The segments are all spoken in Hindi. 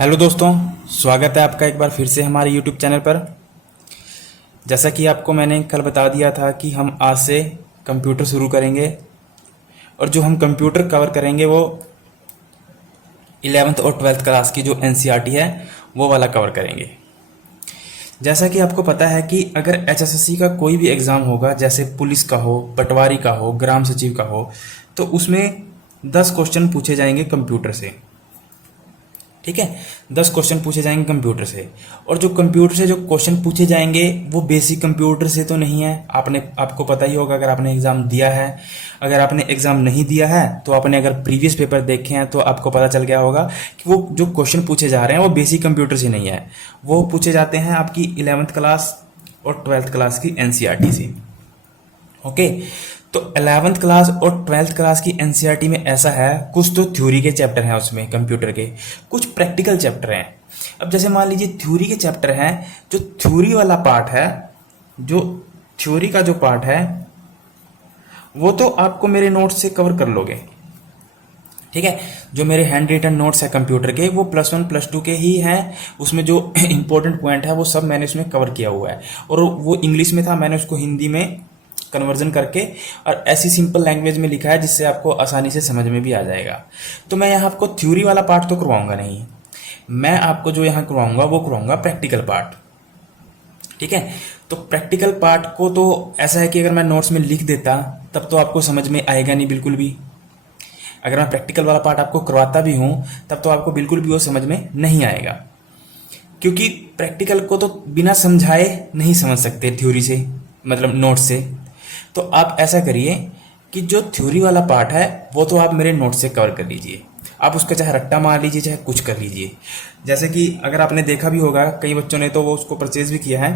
हेलो दोस्तों, स्वागत है आपका एक बार फिर से हमारे यूट्यूब चैनल पर। जैसा कि आपको मैंने कल बता दिया था कि हम आज से कंप्यूटर शुरू करेंगे और जो हम कंप्यूटर कवर करेंगे वो 11th और 12th क्लास की जो एनसीईआरटी है वो वाला कवर करेंगे। जैसा कि आपको पता है कि अगर एचएसएससी का कोई भी एग्ज़ाम होगा, जैसे पुलिस का हो, पटवारी का हो, ग्राम सचिव का हो, तो उसमें 10 क्वेश्चन पूछे जाएंगे कंप्यूटर से। ठीक है, 10 क्वेश्चन पूछे जाएंगे कंप्यूटर से। और जो कंप्यूटर से जो क्वेश्चन पूछे जाएंगे वो बेसिक कंप्यूटर से तो नहीं है। आपको पता ही होगा, अगर आपने एग्ज़ाम दिया है। अगर आपने एग्ज़ाम नहीं दिया है तो आपने अगर प्रीवियस पेपर देखे हैं तो आपको पता चल गया होगा कि वो जो क्वेश्चन पूछे जा रहे हैं वो बेसिक कंप्यूटर से नहीं है। वो पूछे जाते हैं आपकी 11th क्लास और 12th क्लास की एनसीईआरटी से। ओके, तो 11th क्लास और 12th क्लास की एनसीईआरटी में ऐसा है, कुछ तो थ्योरी के चैप्टर हैं उसमें कंप्यूटर के, कुछ प्रैक्टिकल चैप्टर हैं। अब जैसे मान लीजिए थ्योरी के चैप्टर हैं, जो थ्योरी वाला पार्ट है, जो थ्योरी का जो पार्ट है वो तो आपको मेरे नोट्स से कवर कर लोगे। ठीक है, जो मेरे हैंड रिटन नोट्स है कंप्यूटर के वो +1 +2 के ही हैं। उसमें जो इंपॉर्टेंट पॉइंट है वो सब मैंने उसमें कवर किया हुआ है, और वो इंग्लिश में था, मैंने उसको हिंदी में कन्वर्जन करके और ऐसी सिंपल लैंग्वेज में लिखा है जिससे आपको आसानी से समझ में भी आ जाएगा। तो मैं यहाँ आपको थ्योरी वाला पार्ट तो करवाऊंगा नहीं, मैं आपको जो यहाँ करवाऊंगा वो करवाऊंगा प्रैक्टिकल पार्ट। ठीक है, तो प्रैक्टिकल पार्ट को तो ऐसा है कि अगर मैं नोट्स में लिख देता तब तो आपको समझ में आएगा नहीं बिल्कुल भी। अगर मैं प्रैक्टिकल वाला पार्ट आपको करवाता भी हूँ तब तो आपको बिल्कुल भी वो समझ में नहीं आएगा, क्योंकि प्रैक्टिकल को तो बिना समझाए नहीं समझ सकते थ्योरी से, मतलब नोट्स से। तो आप ऐसा करिए कि जो थ्योरी वाला पार्ट है वो तो आप मेरे नोट से कवर कर लीजिए। आप उसका चाहे रट्टा मार लीजिए, चाहे कुछ कर लीजिए। जैसे कि अगर आपने देखा भी होगा, कई बच्चों ने तो वो उसको परचेज भी किया है,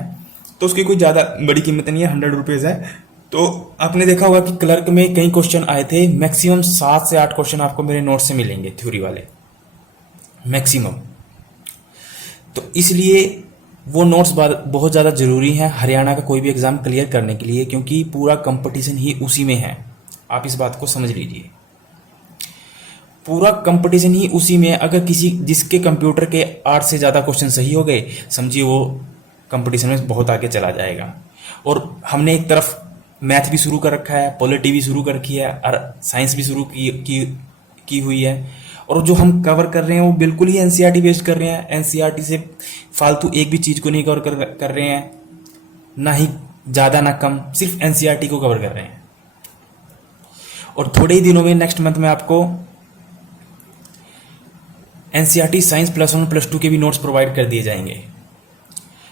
तो उसकी कोई ज़्यादा बड़ी कीमत नहीं है, 100 रुपीज़ है। तो आपने देखा होगा कि क्लर्क में कई क्वेश्चन आए थे, मैक्सिमम 7 से 8 क्वेश्चन आपको मेरे नोट से मिलेंगे थ्योरी वाले, मैक्सिमम। तो इसलिए वो नोट्स बहुत ज़्यादा ज़रूरी हैं हरियाणा का कोई भी एग्ज़ाम क्लियर करने के लिए, क्योंकि पूरा कंपटीशन ही उसी में है। आप इस बात को समझ लीजिए, पूरा कंपटीशन ही उसी में है। अगर जिसके कंप्यूटर के 8 से ज़्यादा क्वेश्चन सही हो गए, समझिए वो कंपटीशन में बहुत आगे चला जाएगा। और हमने एक तरफ मैथ भी शुरू कर रखा है, पॉलिटी भी शुरू कर रखी है, और साइंस भी शुरू की हुई है। और जो हम कवर कर रहे हैं वो बिल्कुल ही एनसीईआरटी बेस्ड कर रहे हैं। एनसीईआरटी से फालतू एक भी चीज़ को नहीं कवर कर रहे हैं, ना ही ज़्यादा ना कम, सिर्फ एनसीईआरटी को कवर कर रहे हैं। और थोड़े ही दिनों में, नेक्स्ट मंथ में, आपको एनसीईआरटी साइंस +1 +2 के भी नोट्स प्रोवाइड कर दिए जाएंगे।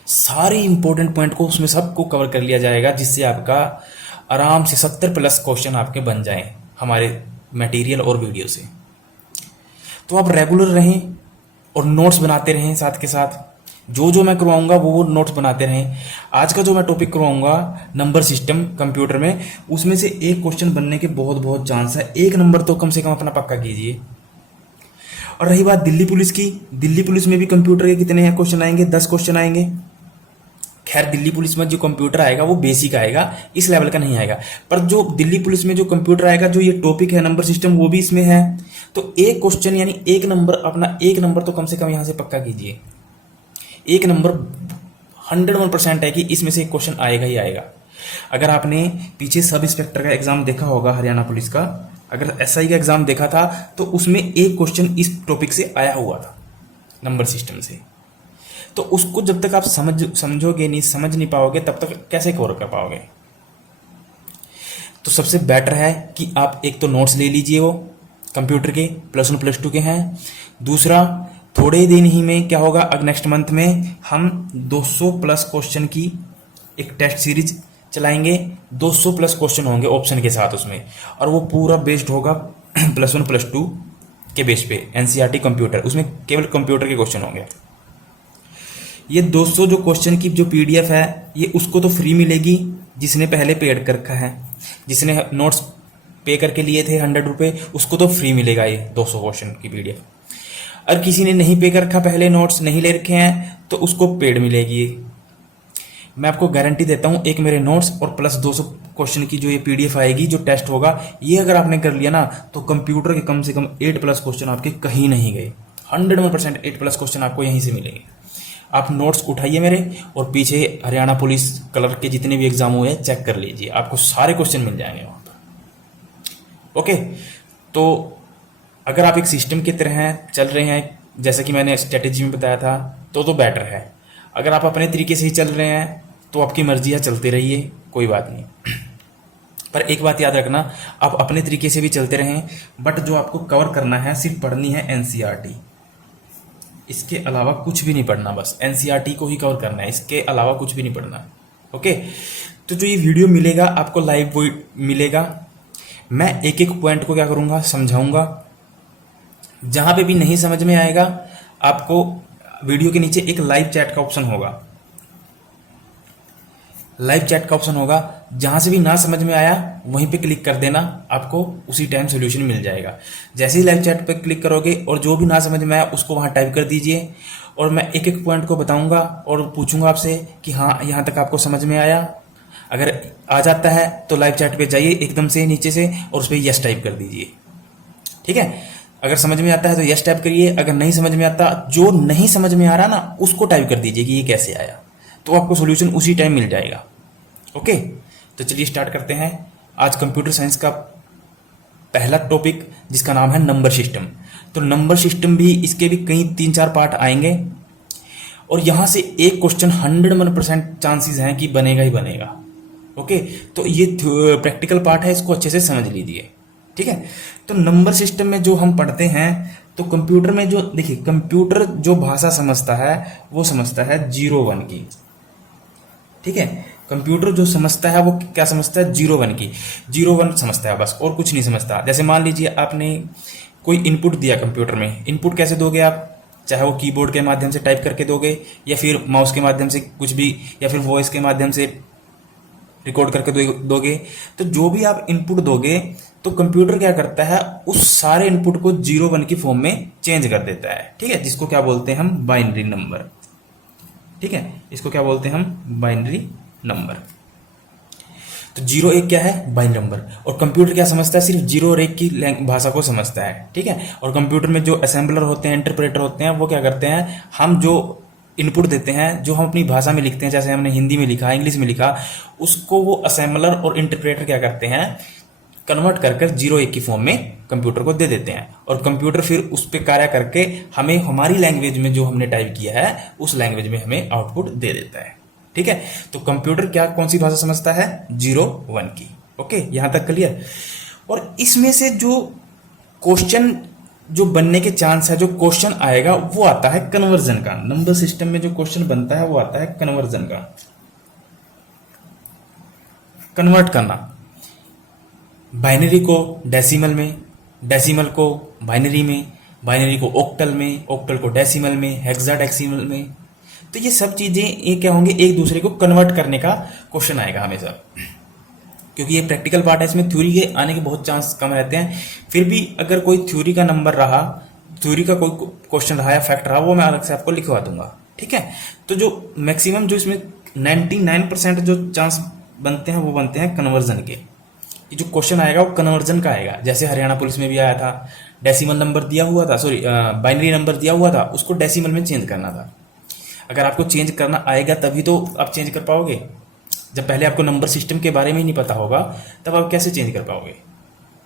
सारे इंपॉर्टेंट पॉइंट को उसमें सबको कवर कर लिया जाएगा, जिससे आपका आराम से 70+ क्वेश्चन आपके बन जाएं हमारे मटेरियल और वीडियो से। तो आप रेगुलर रहें और नोट्स बनाते रहें, साथ के साथ जो मैं करवाऊंगा वो नोट्स बनाते रहें। आज का जो मैं टॉपिक करवाऊंगा, नंबर सिस्टम कंप्यूटर में, उसमें से एक क्वेश्चन बनने के बहुत चांस है। 1 नंबर तो कम से कम अपना पक्का कीजिए। और रही बात दिल्ली पुलिस की, दिल्ली पुलिस में भी कंप्यूटर के कितने हैं क्वेश्चन आएंगे? 10 क्वेश्चन आएंगे। खैर, दिल्ली पुलिस में जो कंप्यूटर आएगा वो बेसिक आएगा, इस लेवल का नहीं आएगा। पर जो दिल्ली पुलिस में जो कंप्यूटर आएगा, जो ये टॉपिक है नंबर सिस्टम, वो भी इसमें है। तो एक क्वेश्चन यानी 1 नंबर, अपना 1 नंबर तो कम से कम यहाँ से पक्का कीजिए। 1 नंबर 101% है कि इसमें से एक क्वेश्चन आएगा ही आएगा। अगर आपने पीछे सब इंस्पेक्टर का एग्जाम देखा होगा हरियाणा पुलिस का, अगर एसआई का एग्जाम देखा था, तो उसमें एक क्वेश्चन इस टॉपिक से आया हुआ था, नंबर सिस्टम से। तो उसको जब तक आप समझोगे नहीं, समझ नहीं पाओगे, तब तक कैसे कवर कर पाओगे? तो सबसे बेटर है कि आप एक तो नोट्स ले लीजिए, वो कंप्यूटर के +1 +2 के हैं। दूसरा, थोड़े दिन ही में क्या होगा, अब नेक्स्ट मंथ में हम 200+ क्वेश्चन की एक टेस्ट सीरीज चलाएंगे। 200+ क्वेश्चन होंगे ऑप्शन के साथ उसमें, और वो पूरा बेस्ड होगा +1 +2 के बेस पे, एनसीईआरटी कंप्यूटर। उसमें केवल कंप्यूटर के क्वेश्चन होंगे। ये 200 जो क्वेश्चन की जो पीडीएफ है, ये उसको तो फ्री मिलेगी जिसने पहले पेड कर रखा है। जिसने नोट्स पे करके लिए थे 100 रुपये, उसको तो फ्री मिलेगा ये 200 क्वेश्चन की पीडीएफ। और किसी ने नहीं पे कर रखा, पहले नोट्स नहीं ले रखे हैं, तो उसको पेड मिलेगी। मैं आपको गारंटी देता हूँ, एक मेरे नोट्स और प्लस 200 क्वेश्चन की जो ये पीडीएफ आएगी, जो टेस्ट होगा, ये अगर आपने कर लिया ना, तो कंप्यूटर के कम से कम 8+ क्वेश्चन आपके कहीं नहीं गए, 100% 8+ क्वेश्चन आपको यहीं से मिलेंगे। आप नोट्स उठाइए मेरे और पीछे हरियाणा पुलिस कलर के जितने भी एग्जाम हुए हैं चेक कर लीजिए, आपको सारे क्वेश्चन मिल जाएंगे वहाँ पर। ओके, तो अगर आप एक सिस्टम की तरह चल रहे हैं, जैसा कि मैंने स्ट्रेटेजी में बताया था, तो बेटर है। अगर आप अपने तरीके से ही चल रहे हैं तो आपकी मर्जी है, चलते रहिए, कोई बात नहीं। पर एक बात याद रखना, आप अपने तरीके से भी चलते रहें, बट जो आपको कवर करना है सिर्फ पढ़नी है एनसीईआरटी, इसके अलावा कुछ भी नहीं पढ़ना, बस एनसीईआरटी को ही कवर करना है, इसके अलावा कुछ भी नहीं पढ़ना है। ओके, तो जो ये वीडियो मिलेगा आपको लाइव वो मिलेगा, मैं एक एक पॉइंट को क्या करूँगा, समझाऊंगा। जहाँ पे भी नहीं समझ में आएगा आपको वीडियो के नीचे एक लाइव चैट का ऑप्शन होगा, लाइव चैट का ऑप्शन होगा, जहां से भी ना समझ में आया वहीं पे क्लिक कर देना, आपको उसी टाइम सोल्यूशन मिल जाएगा। जैसे ही लाइव चैट पे क्लिक करोगे और जो भी ना समझ में आया उसको वहां टाइप कर दीजिए, और मैं एक एक पॉइंट को बताऊंगा और पूछूंगा आपसे कि हाँ यहाँ तक आपको समझ में आया। अगर आ जाता है तो लाइव चैट पे जाइए एकदम से नीचे से और उस पर यस टाइप कर दीजिए, ठीक है। अगर समझ में आता है तो यस टाइप करिए, अगर नहीं समझ में आता, जो नहीं समझ में आ रहा ना उसको टाइप कर दीजिए कि ये कैसे आया, तो आपको सोल्यूशन उसी टाइम मिल जाएगा। ओके, तो चलिए स्टार्ट करते हैं आज कंप्यूटर साइंस का पहला टॉपिक, जिसका नाम है नंबर सिस्टम। तो नंबर सिस्टम भी, इसके भी कई 3-4 पार्ट आएंगे, और यहां से एक क्वेश्चन 100% चांसेस हैं कि बनेगा ही बनेगा। ओके, तो ये प्रैक्टिकल पार्ट है, इसको अच्छे से समझ लीजिए, ठीक है। तो नंबर सिस्टम में जो हम पढ़ते हैं, तो कंप्यूटर में जो देखिए, कंप्यूटर जो भाषा समझता है वो समझता है 0-1 की, ठीक है। कंप्यूटर जो समझता है वो क्या समझता है, 0-1 की, 0-1 समझता है बस, और कुछ नहीं समझता। जैसे मान लीजिए आपने कोई इनपुट दिया कंप्यूटर में, इनपुट कैसे दोगे आप, चाहे वो कीबोर्ड के माध्यम से टाइप करके दोगे, या फिर माउस के माध्यम से कुछ भी, या फिर वॉइस के माध्यम से रिकॉर्ड करके दोगे। तो जो भी आप इनपुट दोगे तो कंप्यूटर क्या करता है, उस सारे इनपुट को 0-1 की फॉर्म में चेंज कर देता है, ठीक है, जिसको क्या बोलते हैं हम, बाइनरी नंबर, ठीक है, इसको क्या बोलते हैं हम, बाइनरी नंबर। तो 0-1 क्या है, बाइनरी नंबर। और कंप्यूटर क्या समझता है, सिर्फ 0 और 1 की भाषा को समझता है, ठीक है। और कंप्यूटर में जो असेंबलर होते हैं, इंटरप्रेटर होते हैं, वो क्या करते हैं, हम जो इनपुट देते हैं, जो हम अपनी भाषा में लिखते हैं, जैसे हमने हिंदी में लिखा, इंग्लिश में लिखा, उसको वो असेंबलर और इंटरप्रेटर क्या करते हैं, कन्वर्ट कर 0-1 की फॉर्म में कंप्यूटर को दे देते हैं, और कंप्यूटर फिर उस पर कार्य करके हमें हमारी लैंग्वेज में जो हमने टाइप किया है उस लैंग्वेज में हमें आउटपुट दे देता है, ठीक है। तो कंप्यूटर क्या, कौन सी भाषा समझता है, 0-1 की। ओके, यहां तक क्लियर। और इसमें से जो क्वेश्चन जो बनने के चांस है, जो क्वेश्चन आएगा वो आता है कन्वर्जन का। नंबर सिस्टम में जो क्वेश्चन बनता है वो आता है कन्वर्जन का, कन्वर्ट करना बाइनरी को डेसिमल में, डेसिमल को बाइनरी में, बाइनरी को ऑक्टल में, ऑक्टल को डेसिमल में, हेक्साडेसिमल में। तो ये सब चीजें ये क्या होंगे, एक दूसरे को कन्वर्ट करने का क्वेश्चन आएगा हमेशा, क्योंकि ये प्रैक्टिकल पार्ट है, इसमें थ्योरी के आने के बहुत चांस कम रहते हैं। फिर भी अगर कोई थ्योरी का नंबर रहा, थ्योरी का कोई क्वेश्चन रहा या फैक्ट रहा, वो मैं अलग से आपको लिखवा दूंगा, ठीक है। तो जो मैक्सिमम जो इसमें 99% जो चांस बनते हैं वो बनते हैं कन्वर्जन के। ये जो क्वेश्चन आएगा वो कन्वर्जन का आएगा। जैसे हरियाणा पुलिस में भी आया था, डेसिमल नंबर दिया हुआ था, सॉरी बाइनरी नंबर दिया हुआ था, उसको डेसिमल में चेंज करना था। अगर आपको चेंज करना आएगा तभी तो आप चेंज कर पाओगे। जब पहले आपको नंबर सिस्टम के बारे में ही नहीं पता होगा तब आप कैसे चेंज कर पाओगे,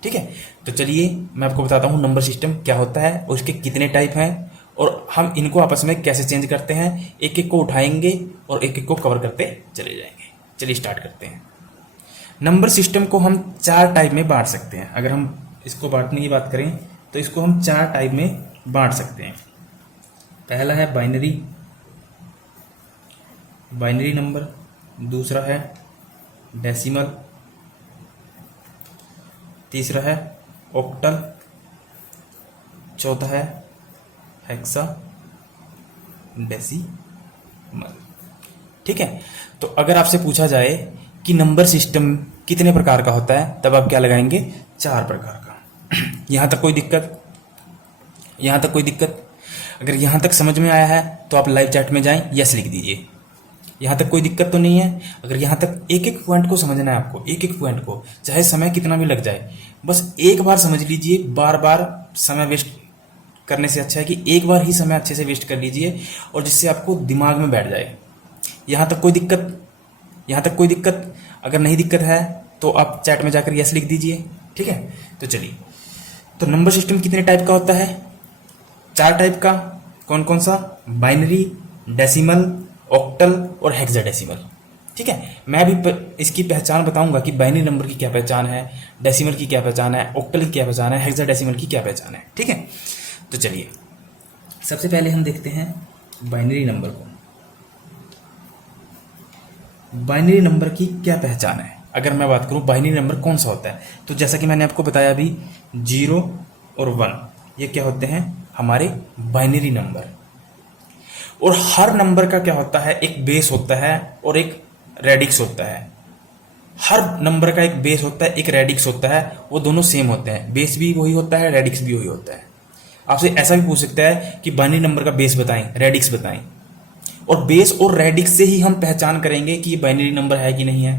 ठीक है। तो चलिए मैं आपको बताता हूँ नंबर सिस्टम क्या होता है और उसके कितने टाइप हैं, और हम इनको आपस में कैसे चेंज करते हैं। एक एक को उठाएंगे और एक एक को कवर करते चले जाएंगे। चलिए स्टार्ट करते हैं। नंबर सिस्टम को हम 4 टाइप में बांट सकते हैं। अगर हम इसको बांटने की बात करें तो इसको हम 4 टाइप में बांट सकते हैं। पहला है बाइनरी, बाइनरी नंबर, दूसरा है डेसिमल, तीसरा है ऑक्टल, चौथा है हेक्सा डेसिमल, ठीक है। तो अगर आपसे पूछा जाए कि नंबर सिस्टम कितने प्रकार का होता है, तब आप क्या लगाएंगे, 4 प्रकार का। यहां तक कोई दिक्कत, यहां तक कोई दिक्कत? अगर यहां तक समझ में आया है तो आप लाइव चैट में जाएं, यस लिख दीजिए। यहां तक कोई दिक्कत तो नहीं है? अगर यहां तक एक एक पॉइंट को समझना है आपको, एक एक पॉइंट को, चाहे समय कितना भी लग जाए, बस एक बार समझ लीजिए, बार बार समय वेस्ट करने से अच्छा है कि एक बार ही समय अच्छे से वेस्ट कर लीजिए और जिससे आपको दिमाग में बैठ जाए। यहाँ तक कोई दिक्कत अगर नहीं दिक्कत है तो आप चैट में जाकर यस लिख दीजिए, ठीक है। तो चलिए, तो नंबर सिस्टम कितने टाइप का होता है? 4 टाइप का। कौन कौन सा? बाइनरी, डेसिमल, ऑक्टल और हेक्साडेसिमल, ठीक है। मैं अभी इसकी पहचान बताऊंगा कि बाइनरी नंबर की क्या पहचान है, डेसिमल की क्या पहचान है, ऑक्टल की क्या पहचान है, हेक्साडेसिमल की क्या पहचान है, ठीक है। तो चलिए, सबसे पहले हम देखते हैं बाइनरी नंबर को। बाइनरी नंबर की क्या पहचान है? अगर मैं बात करूं बाइनरी नंबर कौन सा होता है, तो जैसा कि मैंने आपको बताया अभी, 0 और 1 ये क्या होते हैं? हमारे बाइनरी नंबर। और हर नंबर का क्या होता है? एक बेस होता है और एक रेडिक्स होता है। हर नंबर का एक बेस होता है, एक रेडिक्स होता है, वो दोनों सेम होते हैं। बेस भी वही होता है, रेडिक्स भी वही होता है। आपसे ऐसा भी पूछ सकता है कि बाइनरी नंबर का बेस बताएं, रेडिक्स बताएं, और बेस और रेडिक्स से ही हम पहचान करेंगे कि ये बाइनरी नंबर है कि नहीं है,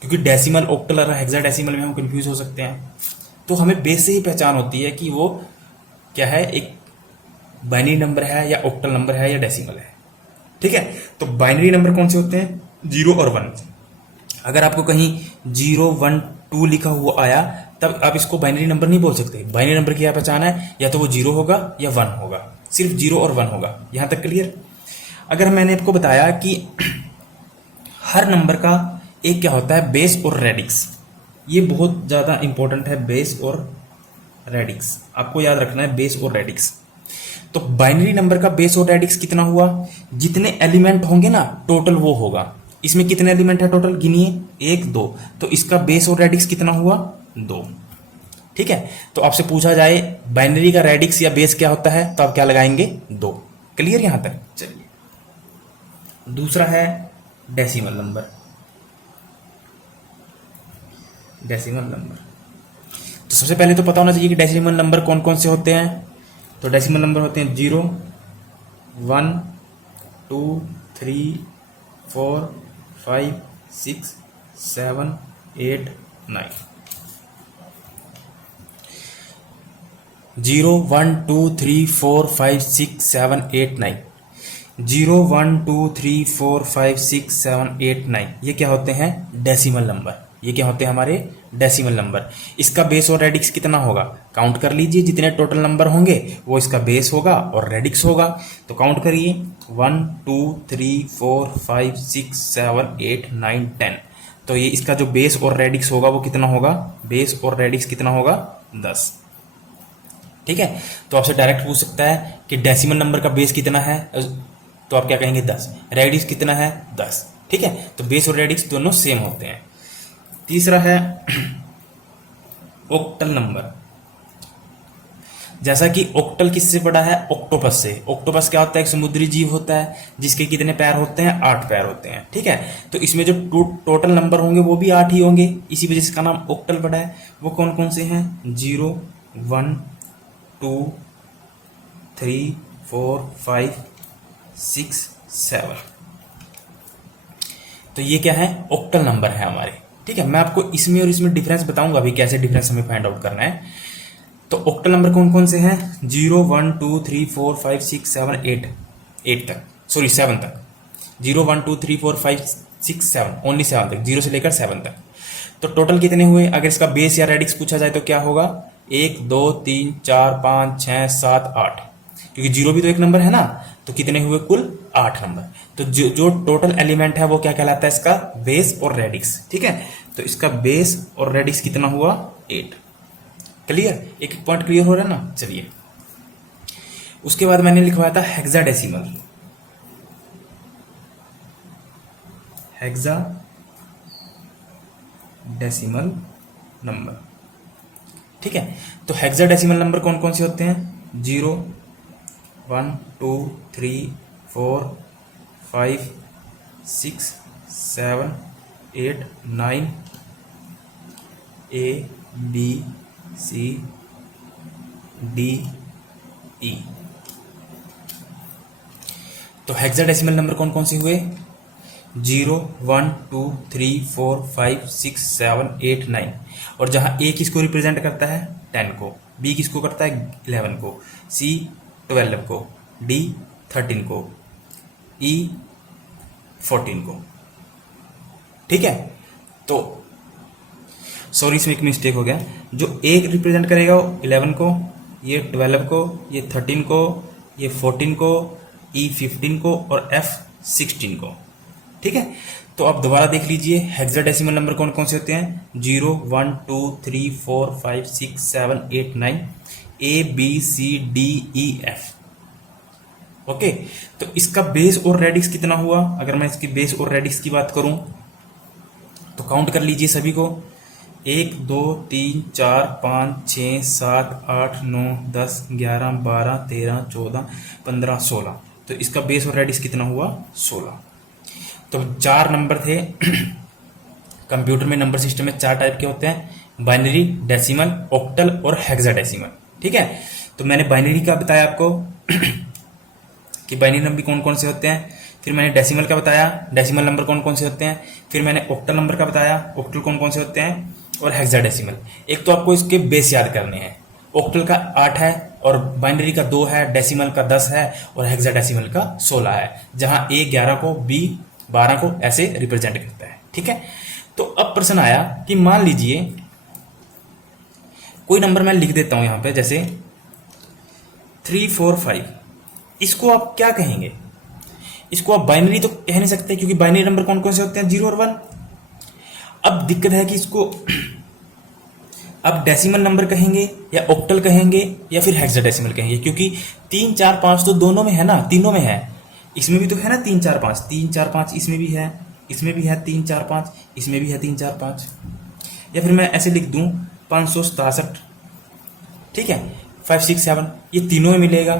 क्योंकि डेसिमल, ऑक्टल और हेक्साडेसिमल में हम कंफ्यूज हो सकते हैं। तो हमें बेस से ही पहचान होती है कि वो क्या है, एक बाइनरी नंबर है या ऑक्टल नंबर है या डेसिमल है, ठीक है। तो बाइनरी नंबर कौन से होते हैं? 0 और 1। अगर आपको कहीं 0, 1, 2 लिखा हुआ आया, तब आप इसको बाइनरी नंबर नहीं बोल सकते। बाइनरी नंबर की क्या पहचान है? या तो वो 0 होगा या 1 होगा, सिर्फ 0 और 1 होगा। यहां तक क्लियर? अगर मैंने आपको बताया कि हर नंबर का एक क्या होता है, बेस और रेडिक्स, ये बहुत ज्यादा इंपॉर्टेंट है। बेस और रेडिक्स आपको याद रखना है, बेस और रेडिक्स। तो बाइनरी नंबर का बेस और रेडिक्स कितना हुआ? जितने एलिमेंट होंगे ना टोटल वो होगा। इसमें कितने एलिमेंट है टोटल? गिनिए, 1, 2। तो इसका बेस और रेडिक्स कितना हुआ? 2, ठीक है। तो आपसे पूछा जाए बाइनरी का रेडिक्स या बेस क्या होता है, तो आप क्या लगाएंगे? 2। क्लियर यहां तक? चलिए, दूसरा है डेसिमल नंबर। डेसिमल नंबर, तो सबसे पहले तो पता होना चाहिए कि डेसिमल नंबर कौन कौन से होते हैं। तो डेसिमल नंबर होते हैं 0, 1, 2, 3, 4, 5, 6, 7, 8, 9। 0, 1, 2, 3, 4, 5, 6, 7, 8, 9। 0, 1, 2, 3, 4, 5, 6, 7, 8, 9 ये क्या होते हैं? Decimal number. ये क्या होते हैं? हमारे डेसिमल नंबर। इसका बेस और रेडिक्स कितना होगा? काउंट कर लीजिए, जितने टोटल नंबर होंगे वो इसका बेस होगा और रेडिक्स होगा। तो काउंट करिए, 1, 2, 3, 4, 5, 6, 7, 8, 9, 10। तो ये इसका जो बेस और रेडिक्स होगा वो कितना होगा? बेस और रेडिक्स कितना होगा? 10, ठीक है। तो आपसे डायरेक्ट पूछ सकता है कि डेसिमल नंबर का बेस कितना है, तो आप क्या कहेंगे? 10। रेडिक्स कितना है? 10, ठीक है। तो बेस और रेडिक्स दोनों सेम होते हैं। तीसरा है ऑक्टल नंबर। जैसा कि ऑक्टल किससे बड़ा है? ऑक्टोपस से। ऑक्टोपस क्या होता है? एक समुद्री जीव होता है जिसके कितने पैर होते हैं? 8 पैर होते हैं, ठीक है। तो इसमें जो टोटल नंबर होंगे वो भी 8 ही होंगे, इसी वजह से इसका नाम ऑक्टल पड़ा है। वो कौन कौन से हैं? 0, 1, 2, 3, 4, 5, 6, 7। तो ये क्या है? ऑक्टल नंबर है हमारे, ठीक है। मैं आपको इसमें और इसमें डिफरेंस बताऊंगा अभी, कैसे डिफरेंस हमें फाइंड आउट करना है। तो ऑक्टल नंबर कौन कौन से हैं? 0, 1, 2, 3, 4, 5, 6, 7, 8 तक, सॉरी 7 तक। 0, 1, 2, 3, 4, 5, 6, 7, ओनली 7 तक, 0 से लेकर 7 तक। तो टोटल कितने हुए? अगर इसका बेस या रेडिक्स पूछा जाए तो क्या होगा? 1, 2, 3, 4, 5, 6, 7, 8, क्योंकि 0 भी तो एक नंबर है ना। तो कितने हुए? कुल 8 नंबर। तो जो टोटल एलिमेंट है वो क्या कहलाता है? इसका बेस और रेडिक्स, ठीक है। तो इसका बेस और रेडिक्स कितना हुआ? 8। क्लियर? एक एक पॉइंट क्लियर हो रहा है ना? चलिए, उसके बाद मैंने लिखवाया था हेक्साडेसिमल। हेक्साडेसिमल नंबर, ठीक है। तो हेक्साडेसिमल नंबर कौन कौन से होते हैं? 0, 1, 2, 3, 4, 5, 6, 7, 8, 9, A, B, C, D, E। तो हेक्साडेसिमल नंबर कौन कौन से हुए? 0, 1, 2, 3, 4, 5, 6, 7, 8, 9। और जहां A किसको रिप्रेजेंट करता है? 10 को, B किसको करता है? 11 को, C 12 को, D 13 को, E 14 को। ठीक है, तो सॉरी इसमें एक मिस्टेक हो गया, जो एक रिप्रेजेंट करेगा वो 11 को, ये 12 को, ये 13 को, ये 14 को, E 15 को और F 16 को। ठीक है, तो आप दोबारा देख लीजिए हेक्साडेसिमल नंबर कौन कौन से होते हैं, 0 1 2 3 4 5 6 7 8 9, A B C D E F। Okay, तो इसका बेस और रेडिक्स कितना हुआ, अगर मैं इसकी बेस और रेडिक्स की बात करूं तो काउंट कर लीजिए सभी को, 1 2 3 4 5 6 7 8 9 10 11 12 13 14 15 16, तो इसका बेस और रेडिक्स कितना हुआ, 16। तो 4 नंबर थे। कंप्यूटर में नंबर सिस्टम में 4 टाइप के होते हैं, बाइनरी, डेसिमल, ऑक्टल और हेक्साडेसिमल। ठीक है, तो मैंने बाइनरी का बताया आपको कि बाइनरी नंबर कौन कौन से होते हैं, फिर मैंने डेसिमल का बताया, डेसिमल नंबर कौन कौन से होते हैं, फिर मैंने ऑक्टल नंबर का बताया, ऑक्टल कौन कौन से होते हैं, और हेक्साडेसिमल। एक तो आपको इसके बेस याद करने हैं, ऑक्टल का 8 है और बाइनरी का 2 है, डेसिमल का 10 है और हेक्साडेसिमल का 16 है, जहां A 11 को, B 12 को ऐसे रिप्रेजेंट करता है। ठीक है, तो अब प्रश्न आया कि मान लीजिए कोई नंबर मैं लिख देता हूं यहां पे, जैसे 3 4 5, इसको आप क्या कहेंगे, इसको आप बाइनरी तो कह नहीं सकते क्योंकि बाइनरी नंबर कौन कौन से होते हैं, 0 और 1। अब दिक्कत है कि इसको अब डेसिमल नंबर कहेंगे या ऑक्टल कहेंगे या फिर हेक्साडेसिमल कहेंगे, क्योंकि 3 4 5 तो दोनों में है ना, तीनों में है, इसमें भी तो है ना 3 4 5, 3 4 5 इसमें भी है, इसमें भी है 3 4 5, इसमें भी है 3 4 5, या फिर मैं ऐसे लिख दूं 567। ठीक है, 5 6 7 ये तीनों में मिलेगा।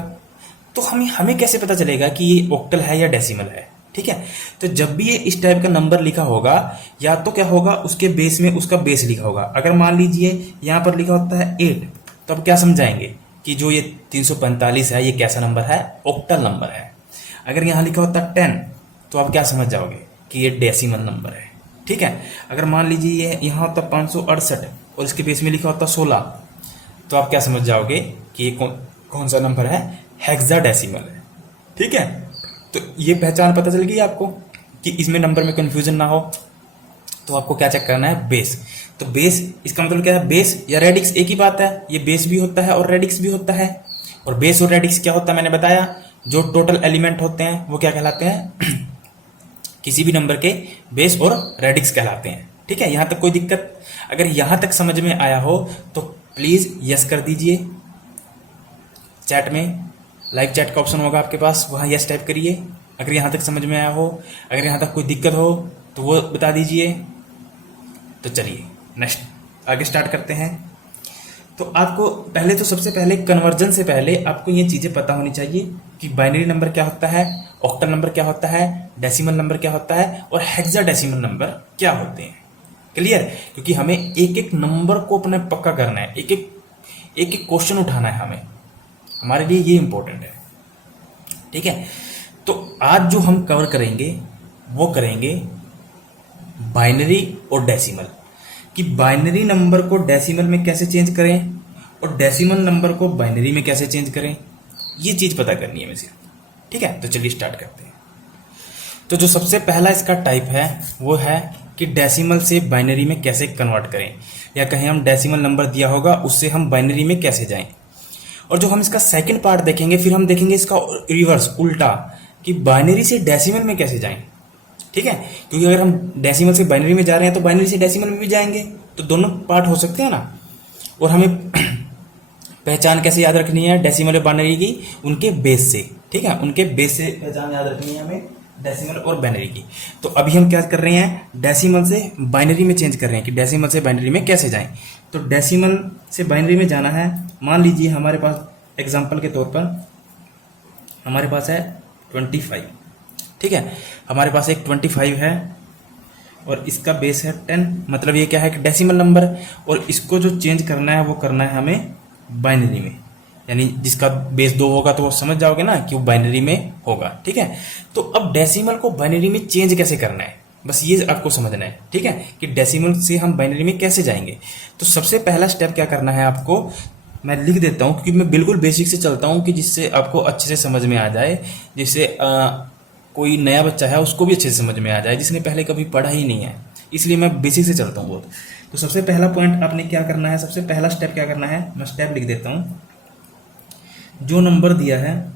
तो हमें कैसे पता चलेगा कि ये ऑक्टल है या डेसिमल है। ठीक है, तो जब भी ये इस टाइप का नंबर लिखा होगा, या तो क्या होगा, उसके बेस में उसका बेस लिखा होगा। अगर मान लीजिए यहां पर लिखा होता है 8, तो अब क्या समझाएंगे कि जो ये 345 है ये कैसा नंबर है, ऑक्टल नंबर है। अगर यहां लिखा होता है 10, तो आप क्या समझ जाओगे कि ये डेसिमल नंबर है। ठीक है, अगर मान लीजिए ये यहां होता 568 और इसके बेस में लिखा होता 16, तो आप क्या समझ जाओगे कि ये कौन सा नंबर है, हेक्साडेसिमल है। ठीक है, तो ये पहचान पता चल गई आपको कि इसमें नंबर में कंफ्यूजन ना हो। तो आपको क्या चेक करना है, बेस। तो बेस इसका मतलब क्या है, बेस या रेडिक्स एक ही बात है, ये बेस भी होता है और रेडिक्स भी होता है। और बेस और रेडिक्स क्या होता है मैंने बताया, जो टोटल एलिमेंट होते हैं वो क्या कहलाते हैं किसी भी नंबर के बेस और रेडिक्स कहलाते हैं। ठीक है, यहां तक कोई दिक्कत, अगर यहां तक समझ में आया हो तो प्लीज यस कर दीजिए। चैट में लाइव चैट का ऑप्शन होगा आपके पास, वहां यस टाइप करिए अगर यहां तक समझ में आया हो। अगर यहां तक कोई दिक्कत हो तो वो बता दीजिए। तो चलिए नेक्स्ट आगे स्टार्ट करते हैं। तो आपको पहले तो सबसे पहले कन्वर्जन से पहले आपको ये चीजें पता होनी चाहिए कि बाइनरी नंबर क्या होता है, ऑक्टल नंबर क्या होता है, डेसिमल नंबर क्या होता है और हेक्साडेसिमल नंबर क्या होते हैं। क्लियर, क्योंकि हमें एक एक नंबर को अपने पक्का करना है, एक एक क्वेश्चन उठाना है हमें, हमारे लिए ये इंपॉर्टेंट है। ठीक है, तो आज जो हम कवर करेंगे वो करेंगे बाइनरी और डेसिमल, कि बाइनरी नंबर को डेसिमल में कैसे चेंज करें और डेसिमल नंबर को बाइनरी में कैसे चेंज करें, ये चीज पता करनी है हमें सिर्फ। ठीक है, तो चलिए स्टार्ट करते हैं। तो जो सबसे पहला इसका टाइप है वो है कि डेसिमल से बाइनरी में कैसे कन्वर्ट करें, या कहें हम डेसिमल नंबर दिया होगा उससे हम बाइनरी में कैसे जाएं। और जो हम इसका सेकंड पार्ट देखेंगे, फिर हम देखेंगे इसका रिवर्स, उल्टा, कि बाइनरी से डेसिमल में कैसे जाएं। ठीक है, क्योंकि अगर हम डेसिमल से बाइनरी में जा रहे हैं तो बाइनरी से डेसिमल में भी जाएंगे, तो दोनों पार्ट हो सकते हैं ना। और हमें पहचान कैसे याद रखनी है डेसिमल और बाइनरी की, उनके बेस से। ठीक है, उनके बेस से पहचान याद रखनी है हमें डेसिमल और बाइनरी की। तो अभी हम क्या कर रहे हैं, डेसिमल से बाइनरी में चेंज कर रहे हैं कि डेसिमल से बाइनरी में कैसे जाएं। तो डेसिमल से बाइनरी में जाना है, मान लीजिए हमारे पास एग्जांपल के तौर पर हमारे पास है 25। ठीक है, हमारे पास एक 25 है और इसका बेस है 10, मतलब ये क्या है कि डेसिमल नंबर, और इसको जो चेंज करना है वो करना है हमें बाइनरी में, यानी जिसका बेस 2 होगा तो वो समझ जाओगे ना कि वो बाइनरी में होगा। ठीक है, तो अब डेसिमल को बाइनरी में चेंज कैसे करना है, बस ये आपको समझना है। ठीक है, कि डेसिमल से हम बाइनरी में कैसे जाएंगे। तो सबसे पहला स्टेप क्या करना है आपको, मैं लिख देता हूँ क्योंकि मैं बिल्कुल बेसिक से चलता हूँ कि जिससे आपको अच्छे से समझ में आ जाए, जिससे कोई नया बच्चा है उसको भी अच्छे से समझ में आ जाए जिसने पहले कभी पढ़ा ही नहीं है, इसलिए मैं बेसिक से चलता हूँ बहुत। तो सबसे पहला पॉइंट आपने क्या करना है, सबसे पहला स्टेप क्या करना है, मैं स्टेप लिख देता हूँ। जो नंबर दिया है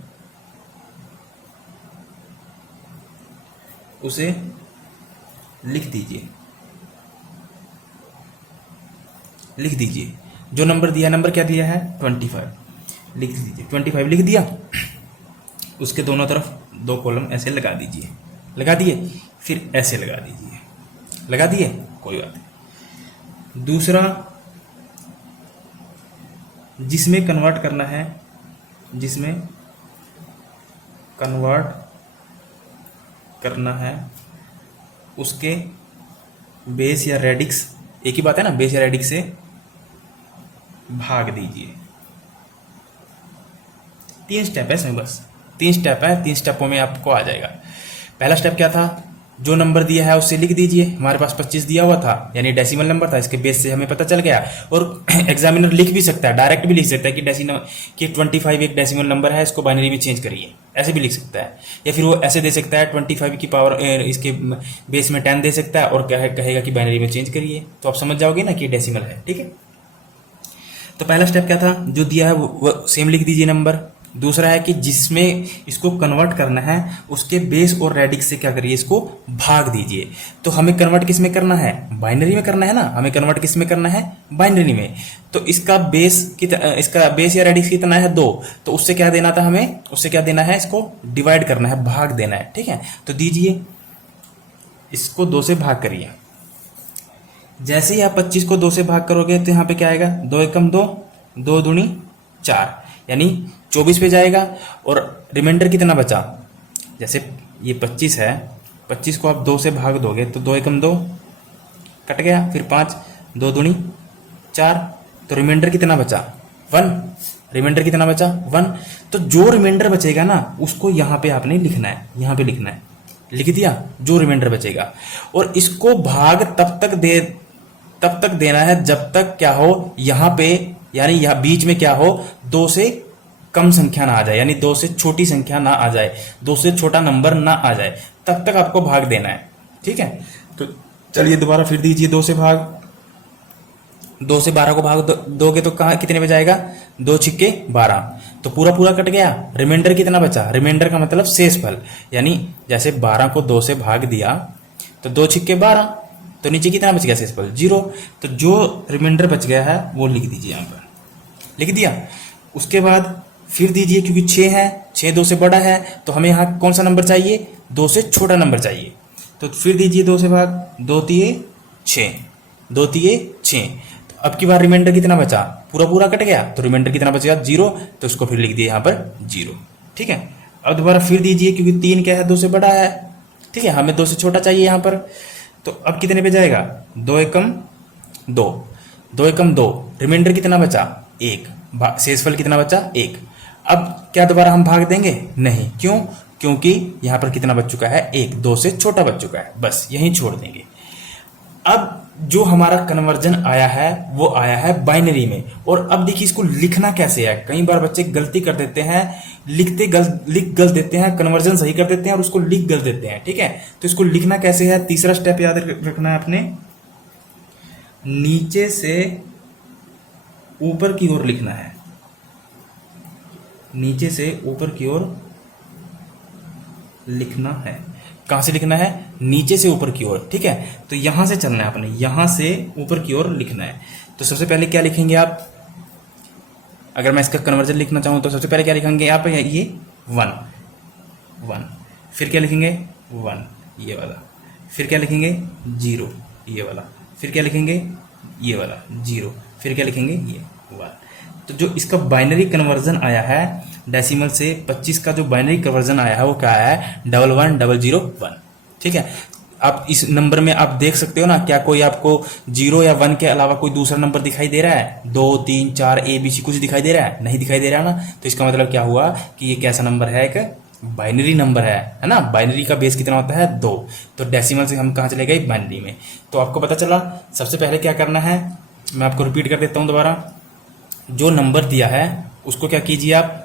उसे लिख दीजिए, लिख दीजिए। जो नंबर दिया, नंबर क्या दिया है 25, लिख दीजिए। 25 लिख दिया, उसके दोनों तरफ 2 कॉलम ऐसे लगा दीजिए, लगा दिए, फिर ऐसे लगा दीजिए, लगा दिए, कोई बात नहीं। दूसरा, जिसमें कन्वर्ट करना है, जिसमें कन्वर्ट करना है उसके बेस या रेडिक्स, एक ही बात है ना, बेस या रेडिक्स से भाग दीजिए। 3 स्टेप है इसमें, बस 3 स्टेप है, 3 स्टेपों में आपको आ जाएगा। पहला स्टेप क्या था, जो नंबर दिया है उससे लिख दीजिए। हमारे पास 25 दिया हुआ था, यानी डेसिमल नंबर था, इसके बेस से हमें पता चल गया। और एग्जामिनर लिख भी सकता है, डायरेक्ट भी लिख सकता है कि कि 25 एक डेसिमल नंबर है, इसको बाइनरी में चेंज करिए, ऐसे भी लिख सकता है। या फिर वो ऐसे दे सकता है 25 की पावर इसके बेस में 10 दे सकता है और कहेगा कि बाइनरी में चेंज करिए, तो आप समझ जाओगे ना कि डेसिमल है। ठीक है, तो पहला स्टेप क्या था, जो दिया है वो सेम लिख दीजिए नंबर। दूसरा है कि जिसमें इसको कन्वर्ट करना है उसके बेस और रेडिक्स से क्या करिए, इसको भाग दीजिए। तो हमें कन्वर्ट किस में करना है, बाइनरी में करना है ना, हमें कन्वर्ट किस में करना है, बाइनरी में। तो इसका बेस या रेडिक्स कितना है 2, तो उससे क्या देना था हमें, उससे क्या देना है, इसको डिवाइड करना है, भाग देना है। ठीक है, तो दीजिए, इसको 2 से भाग करिए। जैसे ही आप 25 को 2 से भाग करोगे तो यहाँ पे क्या आएगा, 2 एकम 2, 2 दूनी 4, यानी 24 पे जाएगा। और रिमाइंडर कितना बचा, जैसे ये 25 है, 25 को आप 2 से भाग दोगे तो 2 एकम 2 कट गया, फिर 5, 2 दूनी 4, तो रिमाइंडर कितना बचा 1, रिमाइंडर कितना बचा 1। तो जो रिमाइंडर बचेगा ना उसको यहाँ पे आपने लिखना है, यहाँ पे लिखना है, लिख दिया जो रिमाइंडर बचेगा। और इसको भाग तब तक देना है जब तक क्या हो, यहाँ पे यानी यहाँ बीच में क्या हो, 2 से कम संख्या ना आ जाए, यानी 2 से छोटी संख्या ना आ जाए, 2 से छोटा नंबर ना आ जाए, तब तक आपको भाग देना है। ठीक है, तो चलिए दोबारा फिर दीजिए 2 से भाग। 2 से 12 को भाग दोगे तो कहाँ कितने पे जाएगा, 2 छिक्के 12, तो पूरा पूरा कट गया। रिमाइंडर कितना बचा, रिमाइंडर का मतलब शेषफल, यानी जैसे 12 को 2 से भाग दिया तो 2 छिक्के 12, तो नीचे कितना बच गया शेषफल 0। तो जो रिमाइंडर बच गया है वो लिख दीजिए, यहाँ पर लिख दिया। उसके बाद फिर दीजिए, क्योंकि 6 है, 6 2 से बड़ा है, तो हमें यहाँ कौन सा नंबर चाहिए, 2 से छोटा नंबर चाहिए। तो फिर दीजिए 2 से भाग, 2 तिये 6, 2 तिये 6। तो अब की बार रिमाइंडर कितना बचा, पूरा पूरा कट गया, तो रिमाइंडर कितना बचेगा 0, तो उसको फिर लिख दिए यहाँ पर 0। ठीक है, अब दोबारा फिर दीजिए, क्योंकि 3 क्या है 2 से बड़ा है, ठीक है, हमें 2 से छोटा चाहिए यहाँ पर। तो अब कितने पे जाएगा, 2 एकम 2, 2 एकम 2, रिमाइंडर कितना बचा 1, शेषफल कितना बचा 1। अब क्या दोबारा हम भाग देंगे, नहीं, क्यों, क्योंकि यहां पर कितना बच चुका है 1, 2 से छोटा बच चुका है, बस यहीं छोड़ देंगे। अब जो हमारा कन्वर्जन आया है वो आया है बाइनरी में। और अब देखिए इसको लिखना कैसे है, कई बार बच्चे गलती कर देते हैं, लिख गलत देते हैं, कन्वर्जन सही कर देते हैं और उसको लिख गलत देते हैं। ठीक है, तो इसको लिखना कैसे है, तीसरा स्टेप याद रखना है आपने, नीचे से ऊपर की ओर लिखना है, नीचे से ऊपर की ओर लिखना है। कहां से लिखना है, नीचे से ऊपर की ओर। ठीक है, तो यहां से चलना है आपने, यहां से ऊपर की ओर लिखना है। तो सबसे पहले क्या लिखेंगे आप, अगर मैं इसका कन्वर्जन लिखना चाहूं तो सबसे पहले क्या लिखेंगे आप, ये 1, फिर क्या लिखेंगे 1 ये वाला, फिर क्या लिखेंगे 0 ये वाला, फिर क्या लिखेंगे ये वाला 0, फिर क्या लिखेंगे ये 1। तो जो इसका बाइनरी कन्वर्जन आया है डेसिमल से 25 का जो बाइनरी कन्वर्जन आया है वो क्या है 11101। ठीक है, आप इस नंबर में आप देख सकते हो ना, क्या कोई आपको 0 या 1 के अलावा कोई दूसरा नंबर दिखाई दे रहा है, 2 3 4 ABC कुछ दिखाई दे रहा है, नहीं दिखाई दे रहा ना। तो इसका मतलब क्या हुआ कि ये कैसा नंबर है, एक बाइनरी नंबर है ना। बाइनरी का बेस कितना होता है 2, तो डेसिमल से हम कहाँ चले गए बाइनरी में। तो आपको पता चला, सबसे पहले क्या करना है, मैं आपको रिपीट कर देता हूँ दोबारा। जो नंबर दिया है उसको क्या कीजिए, आप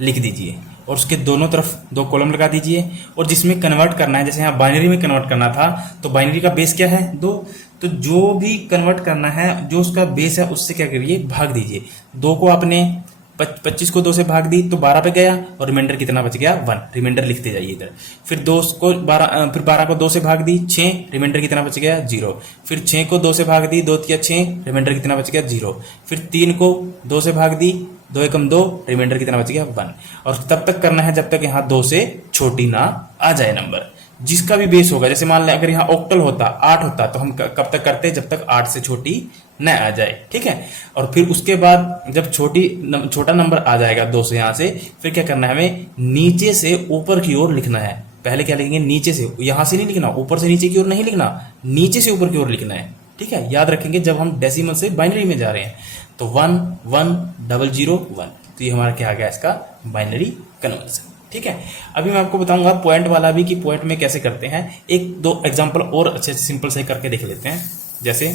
लिख दीजिए और उसके दोनों तरफ 2 कॉलम लगा दीजिए। और जिसमें कन्वर्ट करना है, जैसे यहाँ बाइनरी में कन्वर्ट करना था तो बाइनरी का बेस क्या है 2, तो जो भी कन्वर्ट करना है जो उसका बेस है उससे क्या करिए, भाग दीजिए। 2 को आपने 25 को 2 से भाग दी तो 12 पे गया और रिमाइंडर कितना बच गया 1, रिमाइंडर लिखते जाइए इधर। फिर 2 को 12 फिर 12 को 2 से भाग दी 6, रिमाइंडर कितना बच गया 0। फिर 6 को 2 से भाग दी 2 तिया 6, रिमाइंडर कितना बच गया 0। फिर 3 को 2 से भाग दी 2 एकम 2, रिमाइंडर कितना बच गया 1। और तब तक करना है जब तक यहाँ 2 से छोटी ना आ जाए नंबर। जिसका भी बेस होगा, जैसे मान लें अगर यहाँ ऑक्टल होता 8 होता तो हम कब तक करते, जब तक 8 से छोटी न आ जाए, ठीक है। और फिर उसके बाद जब छोटा नंबर आ जाएगा 2 से यहाँ से, फिर क्या करना है हमें, नीचे से ऊपर की ओर लिखना है। पहले क्या लिखेंगे, नीचे से, यहाँ से नहीं लिखना, ऊपर से नीचे की ओर नहीं लिखना, नीचे से ऊपर की ओर लिखना है, ठीक है। याद रखेंगे जब हम डेसिमल से बाइनरी में जा रहे हैं तो 1 1 0 0 1, तो ये हमारा क्या आ गया इसका बाइनरी कन्वर्जन, ठीक है। अभी मैं आपको बताऊंगा पॉइंट वाला भी कि पॉइंट में कैसे करते हैं। 1-2 एग्जांपल और अच्छे से सिंपल से करके देख लेते हैं। जैसे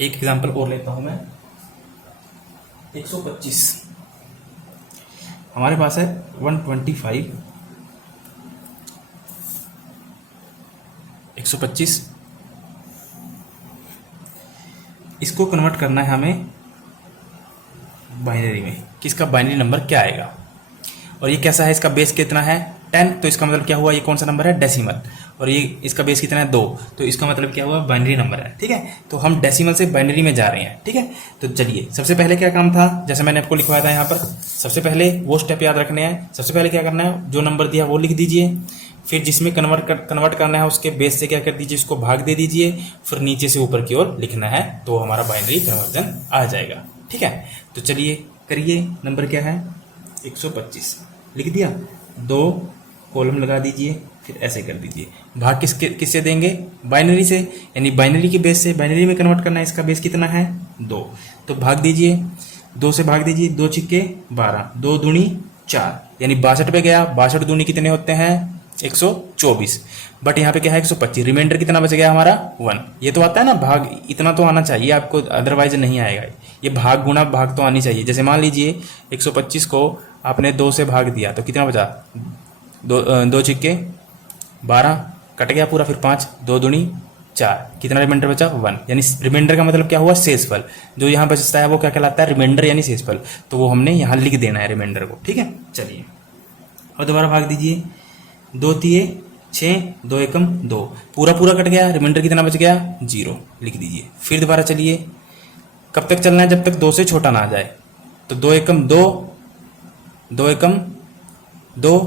एक एग्जांपल और लेता हूं मैं, 125 हमारे पास है 125, 125 इसको कन्वर्ट करना है हमें बाइनरी में, कि इसका बाइनरी नंबर क्या आएगा। और ये कैसा है, इसका बेस कितना है 10, तो इसका मतलब क्या हुआ, ये कौन सा नंबर है डेसिमल। और ये इसका बेस कितना है 2, तो इसका मतलब क्या हुआ बाइनरी नंबर है, ठीक है। तो हम डेसिमल से बाइनरी में जा रहे हैं, ठीक है। तो चलिए सबसे पहले क्या काम था, जैसे मैंने आपको लिखवाया था यहाँ पर, सबसे पहले वो स्टेप याद रखने हैं। सबसे पहले क्या करना है, जो नंबर दिया वो लिख दीजिए। फिर जिसमें कन्वर्ट करना है उसके बेस से क्या कर दीजिए, इसको भाग दे दीजिए। फिर नीचे से ऊपर की ओर लिखना है तो हमारा बाइनरी कन्वर्जन आ जाएगा, ठीक है। तो चलिए करिए, नंबर क्या है 125 लिख दिया, 2 कॉलम लगा दीजिए, फिर ऐसे कर दीजिए। भाग किससे देंगे, बाइनरी से, यानी बाइनरी के बेस से। बाइनरी में कन्वर्ट करना है, इसका बेस कितना है 2, तो भाग दीजिए, 2 से भाग दीजिए, 2 छिक्के 12, 2 दूनी 4, यानी 62 पे गया। 62 दूनी कितने होते हैं 124, बट यहाँ पे क्या है 125, रिमाइंडर कितना बच गया हमारा 1। ये तो आता है ना भाग, इतना तो आना चाहिए आपको, अदरवाइज नहीं आएगा ये। भाग गुणा भाग तो आनी चाहिए। जैसे मान लीजिए 125 को आपने 2 से भाग दिया तो कितना बचा, 2 छिक्के 12 कट गया पूरा, फिर 5, 2 दूनी 4, कितना रिमाइंडर बचा 1। यानी रिमाइंडर का मतलब क्या हुआ शेषफल, जो यहाँ बचता है वो क्या कहलाता है रिमाइंडर यानी शेषफल। तो वो हमने यहाँ लिख देना है रिमाइंडर को, ठीक है। चलिए और दोबारा भाग दीजिए, 2 तिये 6, 2 एकम 2, पूरा कट गया, रिमाइंडर कितना बच गया 0 लिख दीजिए। फिर दोबारा चलिए, कब तक चलना है, जब तक 2 से छोटा ना आ जाए। तो 2 एकम 2, 2 एकम 2,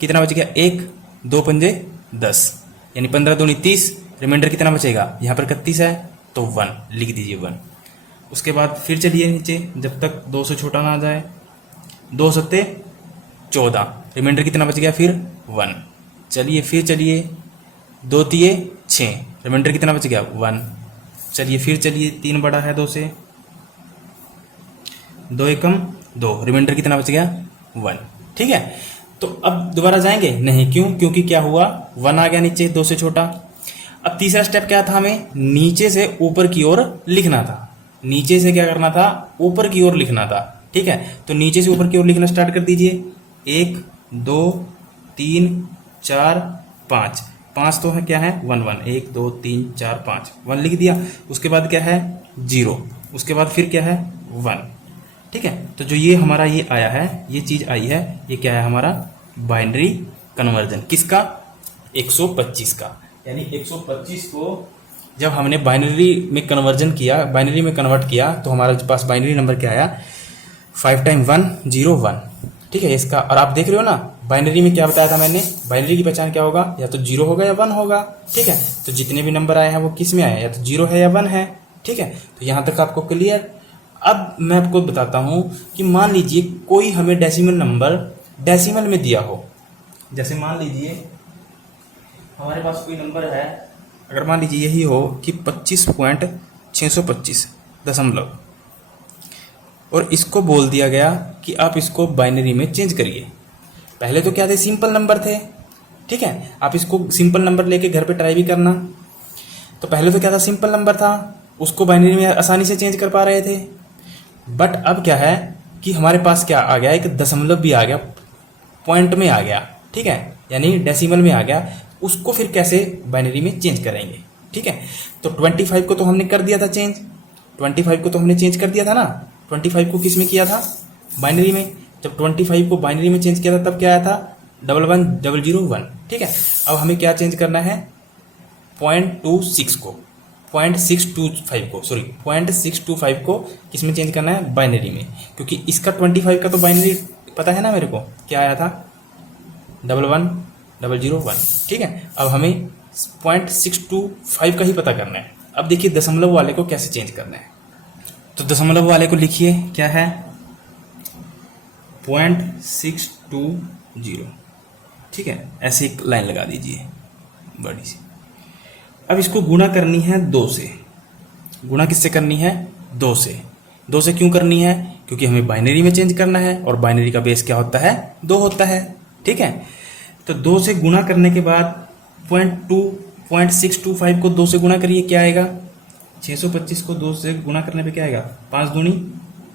कितना बच गया 1, 2 पंजे 10, यानी 15 दूनी 30, रिमाइंडर कितना बचेगा यहाँ पर 31 है तो 1 लिख दीजिए 1। उसके बाद फिर चलिए नीचे, जब तक 2 से छोटा ना आ जाए, 2 सत्ते 14, रिमाइंडर कितना बच गया फिर 1। चलिए फिर चलिए, 2 तिये 6, रिमाइंडर कितना बच गया 1। चलिए फिर चलिए, 3 बड़ा है 2 से, 2 एकम 2, रिमाइंडर कितना बच गया 1, ठीक है। तो अब दोबारा जाएंगे नहीं, क्यों, क्योंकि क्या हुआ 1 आ गया नीचे 2 से छोटा। अब तीसरा स्टेप क्या था, हमें नीचे से ऊपर की ओर लिखना था। नीचे से क्या करना था, ऊपर की ओर लिखना था, ठीक है। तो नीचे से ऊपर की ओर लिखना स्टार्ट कर दीजिए, 1 2 3 4 5, 5 तो है क्या है 1 1, 1 2 3 4 5, 1 लिख दिया। उसके बाद क्या है 0, उसके बाद फिर क्या है 1, ठीक है। तो जो ये हमारा ये आया है, ये चीज आई है, ये क्या है हमारा बाइनरी कन्वर्जन, किसका 125 का। यानी 125 को जब हमने बाइनरी में कन्वर्जन किया, बाइनरी में कन्वर्ट किया, तो हमारे पास बाइनरी नंबर क्या आया 5 टाइम 1 0 1, ठीक है इसका। और आप देख रहे हो ना, बाइनरी में क्या बताया था मैंने, बाइनरी की पहचान क्या होगा, या तो 0 होगा या 1 होगा, ठीक है। तो जितने भी नंबर आए हैं वो किस में आए, या तो 0 है या 1 है, ठीक है। तो यहां तक आपको क्लियर। अब मैं आपको बताता हूं कि मान लीजिए कोई हमें डेसिमल नंबर डेसिमल में दिया हो। जैसे मान लीजिए हमारे पास कोई नंबर है, अगर मान लीजिए यही हो कि 25.625 दशमलव, और इसको बोल दिया गया कि आप इसको बाइनरी में चेंज करिए। पहले तो क्या थे, सिंपल नंबर थे, ठीक है। आप इसको सिंपल नंबर लेके घर पे ट्राई भी करना। तो पहले तो क्या था, सिंपल नंबर था, उसको बाइनरी में आसानी से चेंज कर पा रहे थे। बट अब क्या है कि हमारे पास क्या आ गया, एक दशमलव भी आ गया, पॉइंट में आ गया, ठीक है, यानी डेसिमल में आ गया। उसको फिर कैसे बाइनरी में चेंज करेंगे, ठीक है। तो 25 को तो हमने कर दिया था चेंज, 25 को तो हमने चेंज कर दिया था ना। 25 को किस में किया था, बाइनरी में। जब 25 को बाइनरी में चेंज किया था तब क्या आया था, 11001, ठीक है। अब हमें क्या चेंज करना है, 0.26 को, 0.625 को, सॉरी 0.625 को किस में चेंज करना है, बाइनरी में। क्योंकि इसका 25 का तो बाइनरी पता है ना मेरे को, क्या आया था, 11001, ठीक है। अब हमें 0.625 का ही पता करना है। अब देखिए दशमलव वाले को कैसे चेंज करना है। तो दशमलव वाले को लिखिए, क्या है, 0.620, ठीक है, ऐसे एक लाइन लगा दीजिए बड़ी सी। अब इसको गुणा करनी है 2 से। गुणा किससे करनी है, 2 से। 2 से क्यों करनी है, क्योंकि हमें बाइनरी में चेंज करना है और बाइनरी का बेस क्या होता है, 2 होता है, ठीक है। तो 2 से गुणा करने के बाद 0.625 को 2 से गुणा करिए, क्या आएगा, 625 को 2 से गुणा करने पे क्या आएगा, 5 दूनी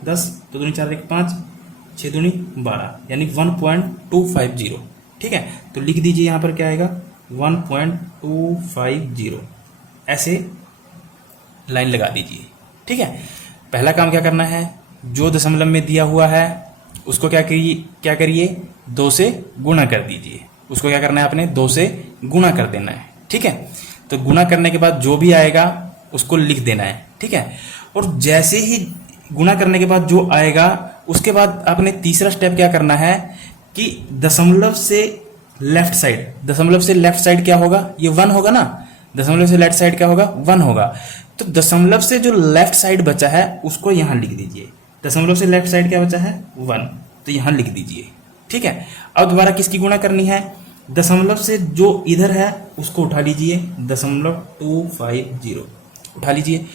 10, 2 दूनी 4, 1 5, 6 दूनी 12, यानी 1250, ठीक है। तो लिख दीजिए यहाँ पर क्या आएगा, 1250, ऐसे लाइन लगा दीजिए, ठीक है। पहला काम क्या करना है, जो दशमलव में दिया हुआ है उसको क्या करिए 2 से गुणा कर दीजिए। उसको क्या करना है, आपने 2 से गुणा कर देना है, ठीक है। तो गुणा करने के बाद जो भी आएगा उसको लिख देना है, ठीक है। और जैसे ही गुणा करने के बाद जो आएगा उसके बाद आपने तीसरा स्टेप क्या करना है कि दशमलव से लेफ्ट साइड क्या होगा, ये 1 होगा ना। दशमलव से लेफ्ट साइड क्या होगा, 1 होगा। तो दशमलव से जो लेफ्ट साइड बचा है उसको यहां लिख दीजिए। दशमलव से लेफ्ट साइड क्या बचा है, 1, तो यहां लिख दीजिए, ठीक है। अब दोबारा किसकी गुणा करनी है, दशमलव से जो इधर है उसको उठा लीजिए, 0.250 उठा लीजिए।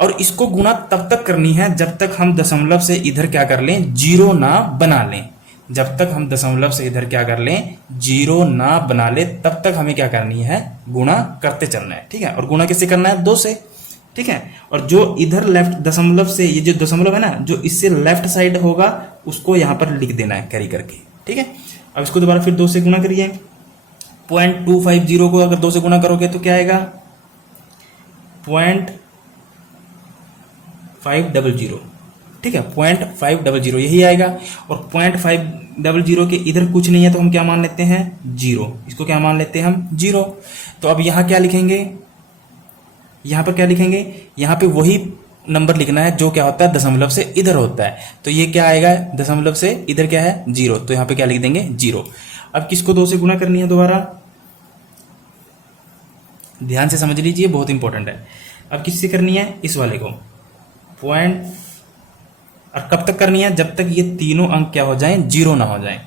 और इसको गुणा तब तक करनी है जब तक हम दशमलव से इधर क्या कर लें, 0 ना बना लें। जब तक हम दशमलव से इधर क्या कर लें, 0 ना बना ले, तब तक हमें क्या करनी है, गुणा करते चलना है, ठीक है। और गुणा किससे करना है, 2 से, ठीक है। और जो इधर लेफ्ट दशमलव से, ये जो दशमलव है ना, जो इससे लेफ्ट साइड होगा उसको यहां पर लिख देना है कैरी करके, ठीक है। अब इसको दोबारा फिर 2 से गुणा करिए। 0.250 को अगर 2 से गुणा करोगे तो क्या आएगा, 0.500, ठीक है, 0.500 यही आएगा। और 0.500 के इधर कुछ नहीं है तो हम क्या मान लेते हैं, 0। इसको क्या मान लेते हैं हम, 0। तो अब यहां क्या लिखेंगे, यहां पर क्या लिखेंगे, यहां पे वही नंबर लिखना है जो क्या होता है, दशमलव से इधर होता है। तो ये क्या आएगा, दशमलव से इधर क्या है, 0, तो यहां पे क्या लिख देंगे, 0। अब किसको 2 से गुणा करनी है, दोबारा ध्यान से समझ लीजिए, बहुत इंपॉर्टेंट है। अब किससे करनी है, इस वाले को पॉइंट, और कब तक करनी है, जब तक ये तीनों अंक क्या हो जाएं, 0 ना हो जाएं,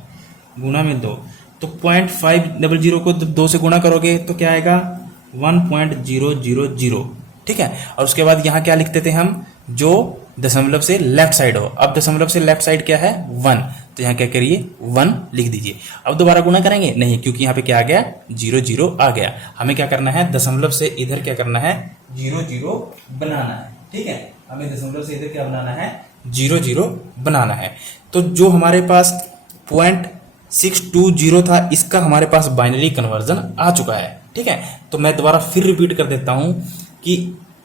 गुणा में 2। तो 0.500 को 2 से गुणा करोगे तो क्या आएगा, 1.000, ठीक है। और उसके बाद यहां क्या लिखते थे हम, जो दशमलव से लेफ्ट साइड हो। अब दशमलव से लेफ्ट साइड क्या है, 1, तो यहां क्या करिए, 1 लिख दीजिए। अब दोबारा गुणा करेंगे नहीं, क्योंकि यहां पे क्या आ गया, 0 आ गया। हमें क्या करना है, दशमलव से इधर क्या करना है, 0 बनाना है, ठीक है। हमें दशमलव से इधर क्या बनाना है, 0 बनाना है। तो जो हमारे पास 0.620 था, इसका हमारे पास बाइनरी कन्वर्जन आ चुका है, ठीक है। तो मैं दोबारा फिर रिपीट कर देता हूं कि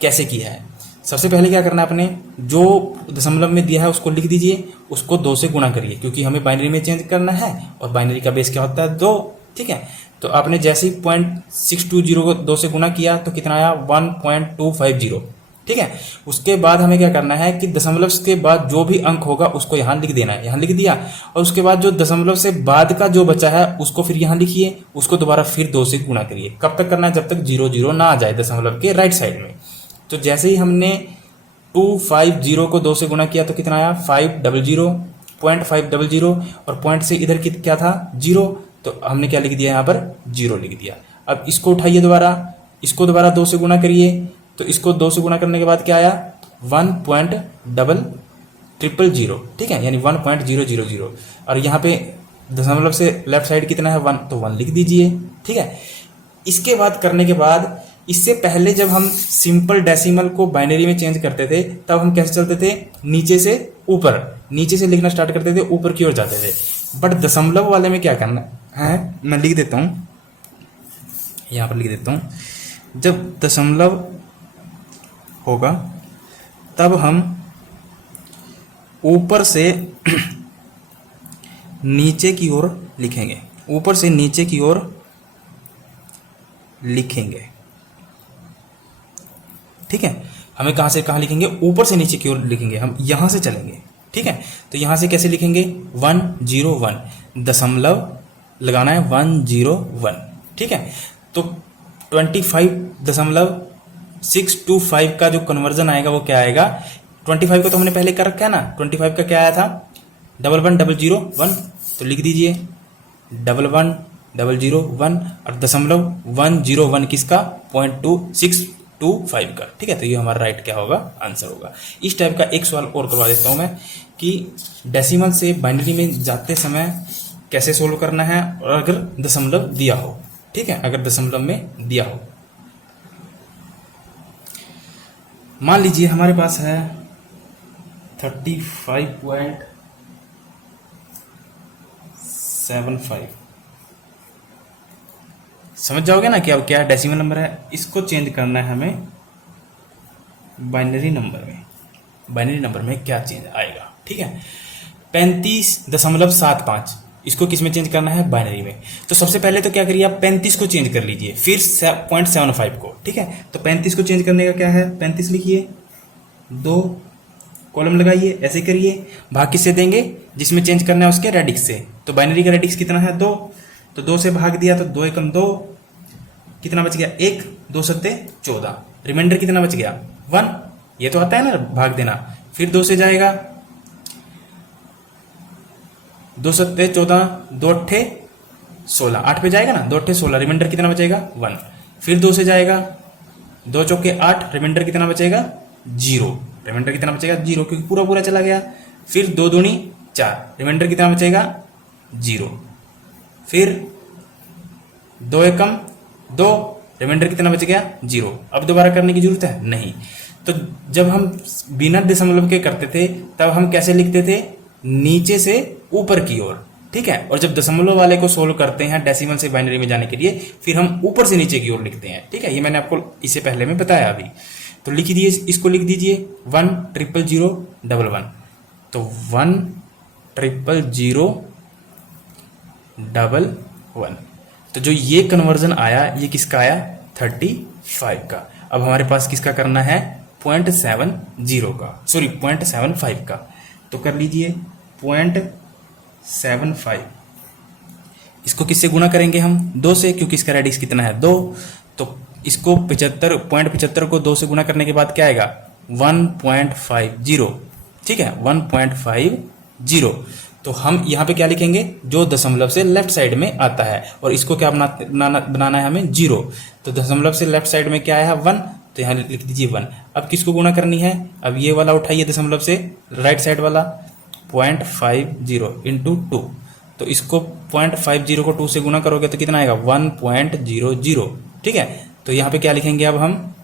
कैसे किया है। सबसे पहले क्या करना है, आपने जो दशमलव में दिया है उसको लिख दीजिए, उसको 2 से गुणा करिए, क्योंकि हमें बाइनरी में चेंज करना है और बाइनरी का बेस क्या होता है, 2, ठीक है। तो आपने जैसे ही 0.620 को 2 से गुणा किया तो कितना आया, 1.250, ठीक है। उसके बाद हमें क्या करना है कि दशमलव के बाद जो भी अंक होगा उसको यहां लिख देना है, यहां लिख दिया। और उसके बाद जो दशमलव से बाद का जो बचा है उसको फिर यहां लिखिए, उसको दोबारा फिर 2 से गुणा करिए। कब तक करना है, जब तक 0 ना आ जाए दशमलव के राइट साइड में। तो जैसे ही हमने 250 को 2 से गुणा किया तो कितना आया, 0.500, और पॉइंट से इधर क्या था, 0, तो हमने क्या लिख दिया, यहाँ पर 0 लिख दिया। अब इसको उठाइए दोबारा, इसको दोबारा 2 से गुणा करिए, तो इसको 2 से गुणा करने के बाद क्या आया, 1.000, ठीक है, यानी 1.000। और यहाँ पे दशमलव से लेफ्ट साइड कितना है, 1, तो 1 लिख दीजिए, ठीक है। इसके बाद करने के बाद, इससे पहले जब हम सिंपल डेसिमल को बाइनरी में चेंज करते थे तब हम कैसे चलते थे, नीचे से ऊपर, नीचे से लिखना स्टार्ट करते थे, ऊपर की ओर जाते थे। बट दशमलव वाले में क्या करना है, मैं लिख देता हूं, यहां पर लिख देता हूं। जब दशमलव होगा तब हम ऊपर से नीचे की ओर लिखेंगे, ऊपर से नीचे की ओर लिखेंगे। ठीक है, हमें कहां से कहां लिखेंगे, ऊपर से नीचे की ओर लिखेंगे, हम यहां से चलेंगे। ठीक है, तो यहां से कैसे लिखेंगे, 101 दशमलव लगाना है 101। ठीक है, तो 25.625 का जो कन्वर्जन आएगा वो क्या आएगा, 25 का तो हमने पहले कर रखा है ना, 25 का क्या आया था, 11001, तो लिख दीजिए 11001 और दशमलव 101 किसका, 0.2625 का। ठीक है, तो ये हमारा राइट क्या होगा, आंसर होगा। इस टाइप का एक सवाल और करवा देता हूं मैं कि डेसिमल से बाइनरी में जाते समय कैसे सोल्व करना है, और अगर दशमलव दिया हो। ठीक है, अगर दशमलव में दिया हो, मान लीजिए हमारे पास है 35.75, समझ जाओगे ना कि अब क्या डेसिमल नंबर है, इसको चेंज करना है हमें बाइनरी नंबर में। बाइनरी नंबर में क्या चेंज आएगा, ठीक है, 35.75, इसको किस में चेंज करना है, बाइनरी में। तो सबसे पहले तो क्या करिए आप 35 को चेंज कर लीजिए, फिर 0.75 को। ठीक है, तो 35 को चेंज करने का क्या है, 35 लिखिए, 2 कॉलम लगाइए, ऐसे करिए, भाग किससे देंगे, जिसमें चेंज करना है उसके रेडिक्स से। तो बाइनरी का रेडिक्स कितना है, 2, तो 2 से भाग दिया तो 2 एकम 2, कितना बच गया, 1, 2 सत्ते 14, रिमाइंडर कितना बच गया, 1। ये तो आता है ना भाग देना, फिर 2 से जाएगा, 2 सत्ते 14, 2 अट्ठे 16, 8 पे जाएगा ना, 2 अट्ठे 16, रिमाइंडर कितना बचेगा, 1। फिर 2 से जाएगा, 2 चौके 8, रिमाइंडर कितना बचेगा, 0, रिमाइंडर कितना बचेगा, 0, क्योंकि पूरा पूरा चला गया। फिर 2 दूनी 4, रिमाइंडर कितना बचेगा, 0। फिर 2 एकम 2, रिमाइंडर कितना बच गया, 0। अब दोबारा करने की जरूरत है नहीं। तो जब हम बिना दशमलव के करते थे तब हम कैसे लिखते थे, नीचे से ऊपर की ओर। ठीक है, और जब दशमलव वाले को सोल्व करते हैं डेसिमल से बाइनरी में जाने के लिए, फिर हम ऊपर से नीचे की ओर लिखते हैं। ठीक है, ये मैंने आपको इससे पहले में बताया अभी। तो लिख दीजिए, इसको लिख दीजिए 1000011, तो 1000011, तो जो ये कन्वर्जन आया ये किसका आया, 35 का। अब हमारे पास किसका करना है, 0.70 का, सॉरी 0.75 का। तो कर लीजिए 0.75, इसको किससे गुणा करेंगे हम, 2 से, क्योंकि इसका रेडिक्स कितना है, 2। तो इसको 0.75 को 2 से गुणा करने के बाद क्या आएगा, 1.50। ठीक है, 1.50। तो हम यहाँ पे क्या लिखेंगे, जो दशमलव से लेफ्ट साइड में आता है, और इसको क्या बनाना है हमें, 0। तो दशमलव से लेफ्ट साइड में क्या आया है, 1, तो यहाँ लिख दीजिए 1। अब किसको गुणा करनी है, अब ये वाला उठाइए दशमलव से राइट साइड वाला, 0.50 इंटू 2, तो इसको 0.50 को 2 से गुणा करोगे तो कितना आएगा, 1.00। ठीक है, तो यहाँ पे क्या लिखेंगे, अब हम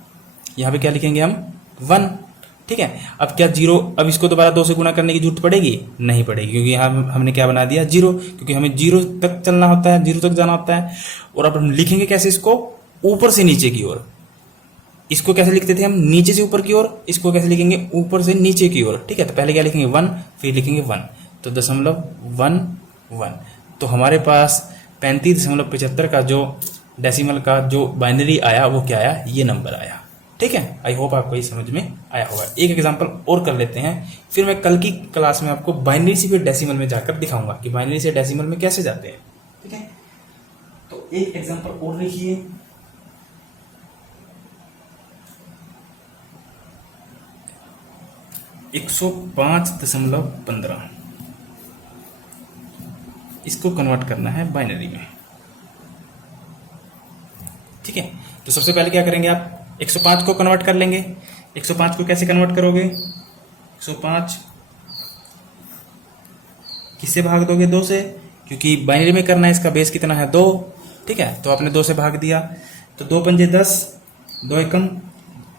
यहाँ पे क्या लिखेंगे हम, 1। ठीक है, अब क्या 0, अब इसको दोबारा 2 से गुणा करने की जरूरत पड़ेगी, नहीं पड़ेगी, क्योंकि यहाँ हमने क्या बना दिया, 0, क्योंकि हमें 0 तक चलना होता है, 0 तक जाना होता है। और अब हम लिखेंगे कैसे इसको, ऊपर से नीचे की ओर। इसको कैसे लिखते थे हम, नीचे से ऊपर की ओर, इसको कैसे लिखेंगे, ऊपर से नीचे की ओर। ठीक है, तो पहले क्या लिखेंगे, 1, फिर लिखेंगे 1, तो 0.11। तो हमारे पास 35.75 का जो डेसिमल का जो बाइनरी आया वो क्या आया, ये नंबर आया। ठीक है, आई होप आपको ये समझ में आया होगा। एक एग्जांपल और कर लेते हैं, फिर मैं कल की क्लास में आपको बाइनरी से फिर डेसिमल में जाकर दिखाऊंगा कि बाइनरी से डेसिमल में कैसे जाते हैं। ठीक है, तो एक एग्जांपल और लिखिए, 105.15, इसको कन्वर्ट करना है बाइनरी में। ठीक है, तो सबसे पहले क्या करेंगे आप, 105 को कन्वर्ट कर लेंगे। 105 को कैसे कन्वर्ट करोगे, 105 किससे भाग दोगे, 2 से, क्योंकि बाइनरी में करना है, इसका बेस कितना है, 2। ठीक है, तो आपने 2 से भाग दिया, तो 2 पंजे 10, 2 एकम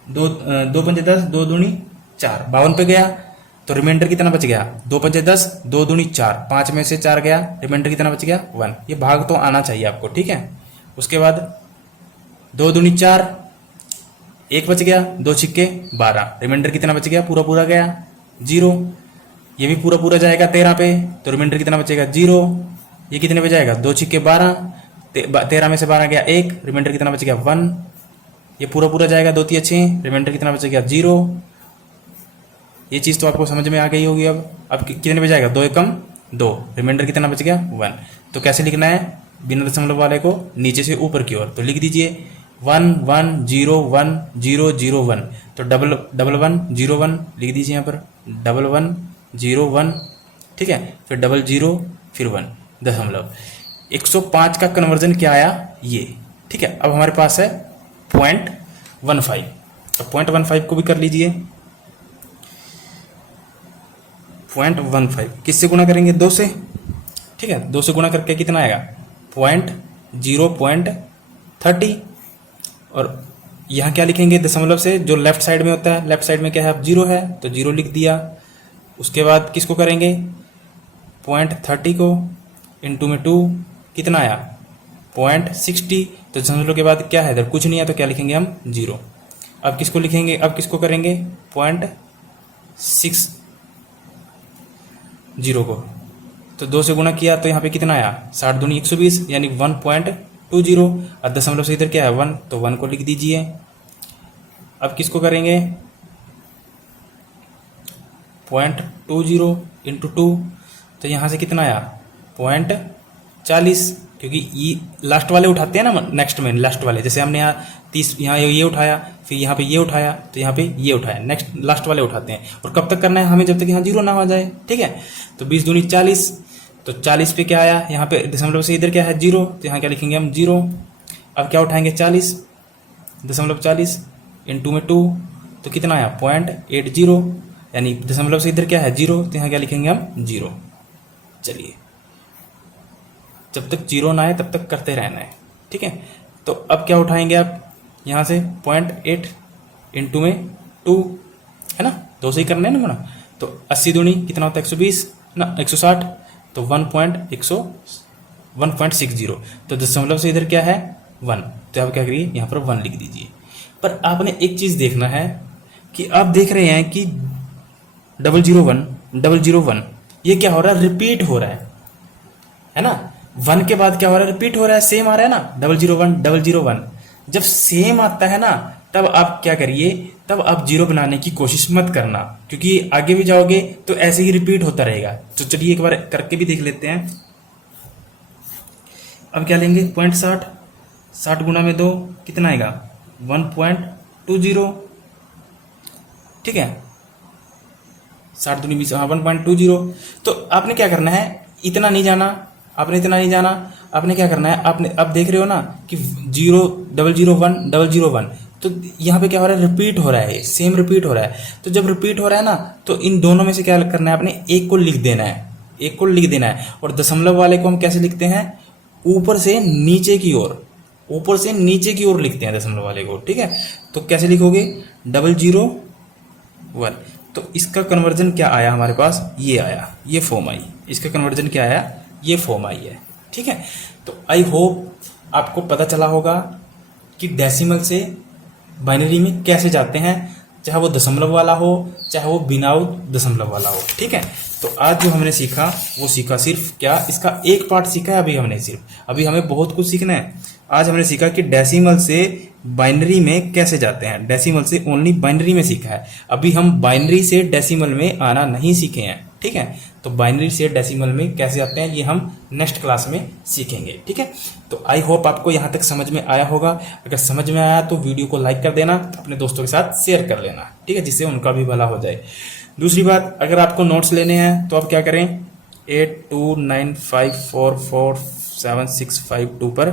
2, 2 पंजे 10, 2 दूनी 4, 52 पे गया। तो रिमाइंडर कितना बच गया, 2 5 10, 2 दूनी 4, 5 में से 4 गया, रिमाइंडर कितना बच गया 1। ये भाग तो आना चाहिए आपको, ठीक है। उसके बाद 2 दूनी 4, 1 बच गया, 2 छिक्के 12, रिमाइंडर कितना बच गया, पूरा पूरा गया 0। ये भी पूरा पूरा जाएगा 13 पे, तो रिमाइंडर कितना बचेगा 0। ये कितने पे जाएगा, 2 छिक्के 12, 13 में से 12 गया 1, रिमाइंडर कितना बच गया 1। ये पूरा पूरा जाएगा 2 3 6, रिमाइंडर कितना बचेगा 0। ये चीज़ तो आपको समझ में आ गई होगी। अब कितने पे जाएगा, 2 एकम 2, रिमाइंडर कितना बच गया 1। तो कैसे लिखना है, बिना दशमलव वाले को नीचे से ऊपर की ओर, तो लिख दीजिए 1 1 0 1 0 0 1, तो डबल 1 0 1 लिख दीजिए यहाँ पर, 1 1 0 1, ठीक है। फिर 0 फिर 1 दशमलव। 105 का कन्वर्जन क्या आया ये, ठीक है। अब हमारे पास है 0.15, तो 0.15 को भी कर लीजिए। 0.15 किससे गुणा करेंगे, 2 से, ठीक है। 2 से गुणा करके कितना आएगा 0.30, और यहाँ क्या लिखेंगे दशमलव से, जो लेफ्ट साइड में होता है, लेफ्ट साइड में क्या है, अब 0 है तो 0 लिख दिया। उसके बाद किसको करेंगे 0.30 को इंटू में 2 कितना आया 0.60, तो दशमलव के बाद क्या है, इधर कुछ नहीं है तो क्या लिखेंगे हम 0। अब किसको लिखेंगे, अब किसको करेंगे 0.60 को, तो 2 से गुणा किया तो यहाँ पे कितना आया 60 दूनी 120, यानी 1.20। अब दशमलव से इधर क्या है 1, तो 1 को लिख दीजिए। अब किसको करेंगे 0.20 इंटू 2, तो यहाँ से कितना आया 0.40, क्योंकि ये लास्ट वाले उठाते हैं ना, नेक्स्ट में लास्ट वाले, जैसे हमने यहाँ 30 यहाँ ये उठाया, फिर यहाँ पे ये उठाया, तो यहाँ पे ये उठाया, नेक्स्ट लास्ट वाले उठाते हैं। और कब तक करना है हमें, जब तक यहाँ 0 ना हो जाए, ठीक है। तो 20 दूनी 40, तो 40 पे क्या आया, यहाँ पे दशमलव से इधर क्या है 0, तो यहाँ क्या लिखेंगे हम 0। अब क्या उठाएंगे 40, दशमलव 40 इंटू में 2, तो कितना आया 0.80, यानी दशमलव से इधर क्या है 0, तो यहाँ क्या लिखेंगे हम 0। चलिए, जब तक 0 ना आए तब तक करते रहना है, ठीक है। तो अब क्या उठाएंगे आप यहाँ से 0.8 इंटू में 2, है ना, 2 से ही करना है ना गुणा। तो 80 दूनी कितना होता है 120 ना 160, तो 1.60, तो दशमलव से इधर क्या है 1, तो आप क्या करिए यहाँ पर 1 लिख दीजिए। पर आपने एक चीज़ देखना है कि आप देख रहे हैं कि 001 001 ये क्या हो रहा है, रिपीट हो रहा है ना। 1 के बाद क्या हो रहा है, रिपीट हो रहा है, सेम आ रहा है ना 001 001। जब सेम आता है ना तब आप क्या करिए, तब आप 0 बनाने की कोशिश मत करना, क्योंकि आगे भी जाओगे तो ऐसे ही रिपीट होता रहेगा। तो चलिए एक बार करके भी देख लेते हैं। अब क्या लेंगे 0.60, 60 गुना में 2 कितना आएगा 1.20, ठीक है। 60 दूनी 20, हाँ 1.20। तो आपने क्या करना है, इतना नहीं जाना, आपने इतना नहीं जाना, आपने क्या करना है, आपने अब देख रहे हो ना कि 0.001 001, तो यहाँ पे क्या हो रहा है, रिपीट हो रहा है, सेम रिपीट हो रहा है। तो जब रिपीट हो रहा है ना, तो इन दोनों में से क्या करना है, आपने एक को लिख देना है, एक को लिख देना है। और दशमलव वाले को हम कैसे लिखते हैं, ऊपर से नीचे की ओर, ऊपर से नीचे की ओर लिखते हैं दशमलव वाले को, ठीक है। तो कैसे लिखोगे 001, तो इसका कन्वर्जन क्या आया हमारे पास, ये आया, ये फॉर्म आई। इसका कन्वर्जन क्या आया, ये फॉर्म आई है, ठीक है। तो आई होप आपको पता चला होगा कि डेसिमल से बाइनरी में कैसे जाते हैं, चाहे वो दशमलव वाला हो, चाहे वो बिना दशमलव वाला हो, ठीक है। तो आज जो हमने सीखा वो सीखा सिर्फ क्या, इसका एक पार्ट सीखा है अभी हमने, सिर्फ अभी हमें बहुत कुछ सीखना है। आज हमने सीखा कि डेसिमल से बाइनरी में कैसे जाते हैं, डेसिमल से ओनली बाइनरी में सीखा है। अभी हम बाइनरी से डेसिमल में आना नहीं सीखे हैं, ठीक है। तो बाइनरी से डेसिमल में कैसे आते हैं ये हम नेक्स्ट क्लास में सीखेंगे, ठीक है। तो आई होप आपको यहाँ तक समझ में आया होगा। अगर समझ में आया तो वीडियो को लाइक कर देना, अपने दोस्तों के साथ शेयर कर लेना, ठीक है, जिससे उनका भी भला हो जाए। दूसरी बात, अगर आपको नोट्स लेने हैं तो आप क्या करें, 8295447652 पर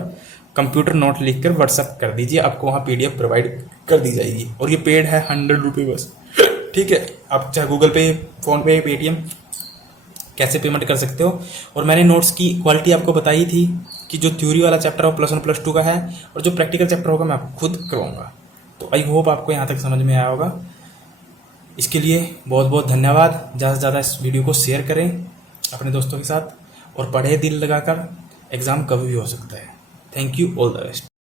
कंप्यूटर नोट लिखकर व्हाट्सअप कर दीजिए, आपको वहाँ PDF प्रोवाइड कर दी जाएगी। और ये पेड है, 100 रुपये बस, ठीक है। आप चाहे गूगल पे, फोन पे, पेटीएम कैसे पेमेंट कर सकते हो। और मैंने नोट्स की क्वालिटी आपको बताई थी कि जो थ्योरी वाला चैप्टर हो +1 +2 का है, और जो प्रैक्टिकल चैप्टर होगा मैं आपको खुद करवाऊंगा। तो आई होप आपको यहाँ तक समझ में आया होगा। इसके लिए बहुत बहुत धन्यवाद। ज़्यादा से ज़्यादा इस वीडियो को शेयर करें अपने दोस्तों के साथ और पढ़े दिल लगाकर। एग्ज़ाम कभी भी हो सकता है। Thank you, all the best.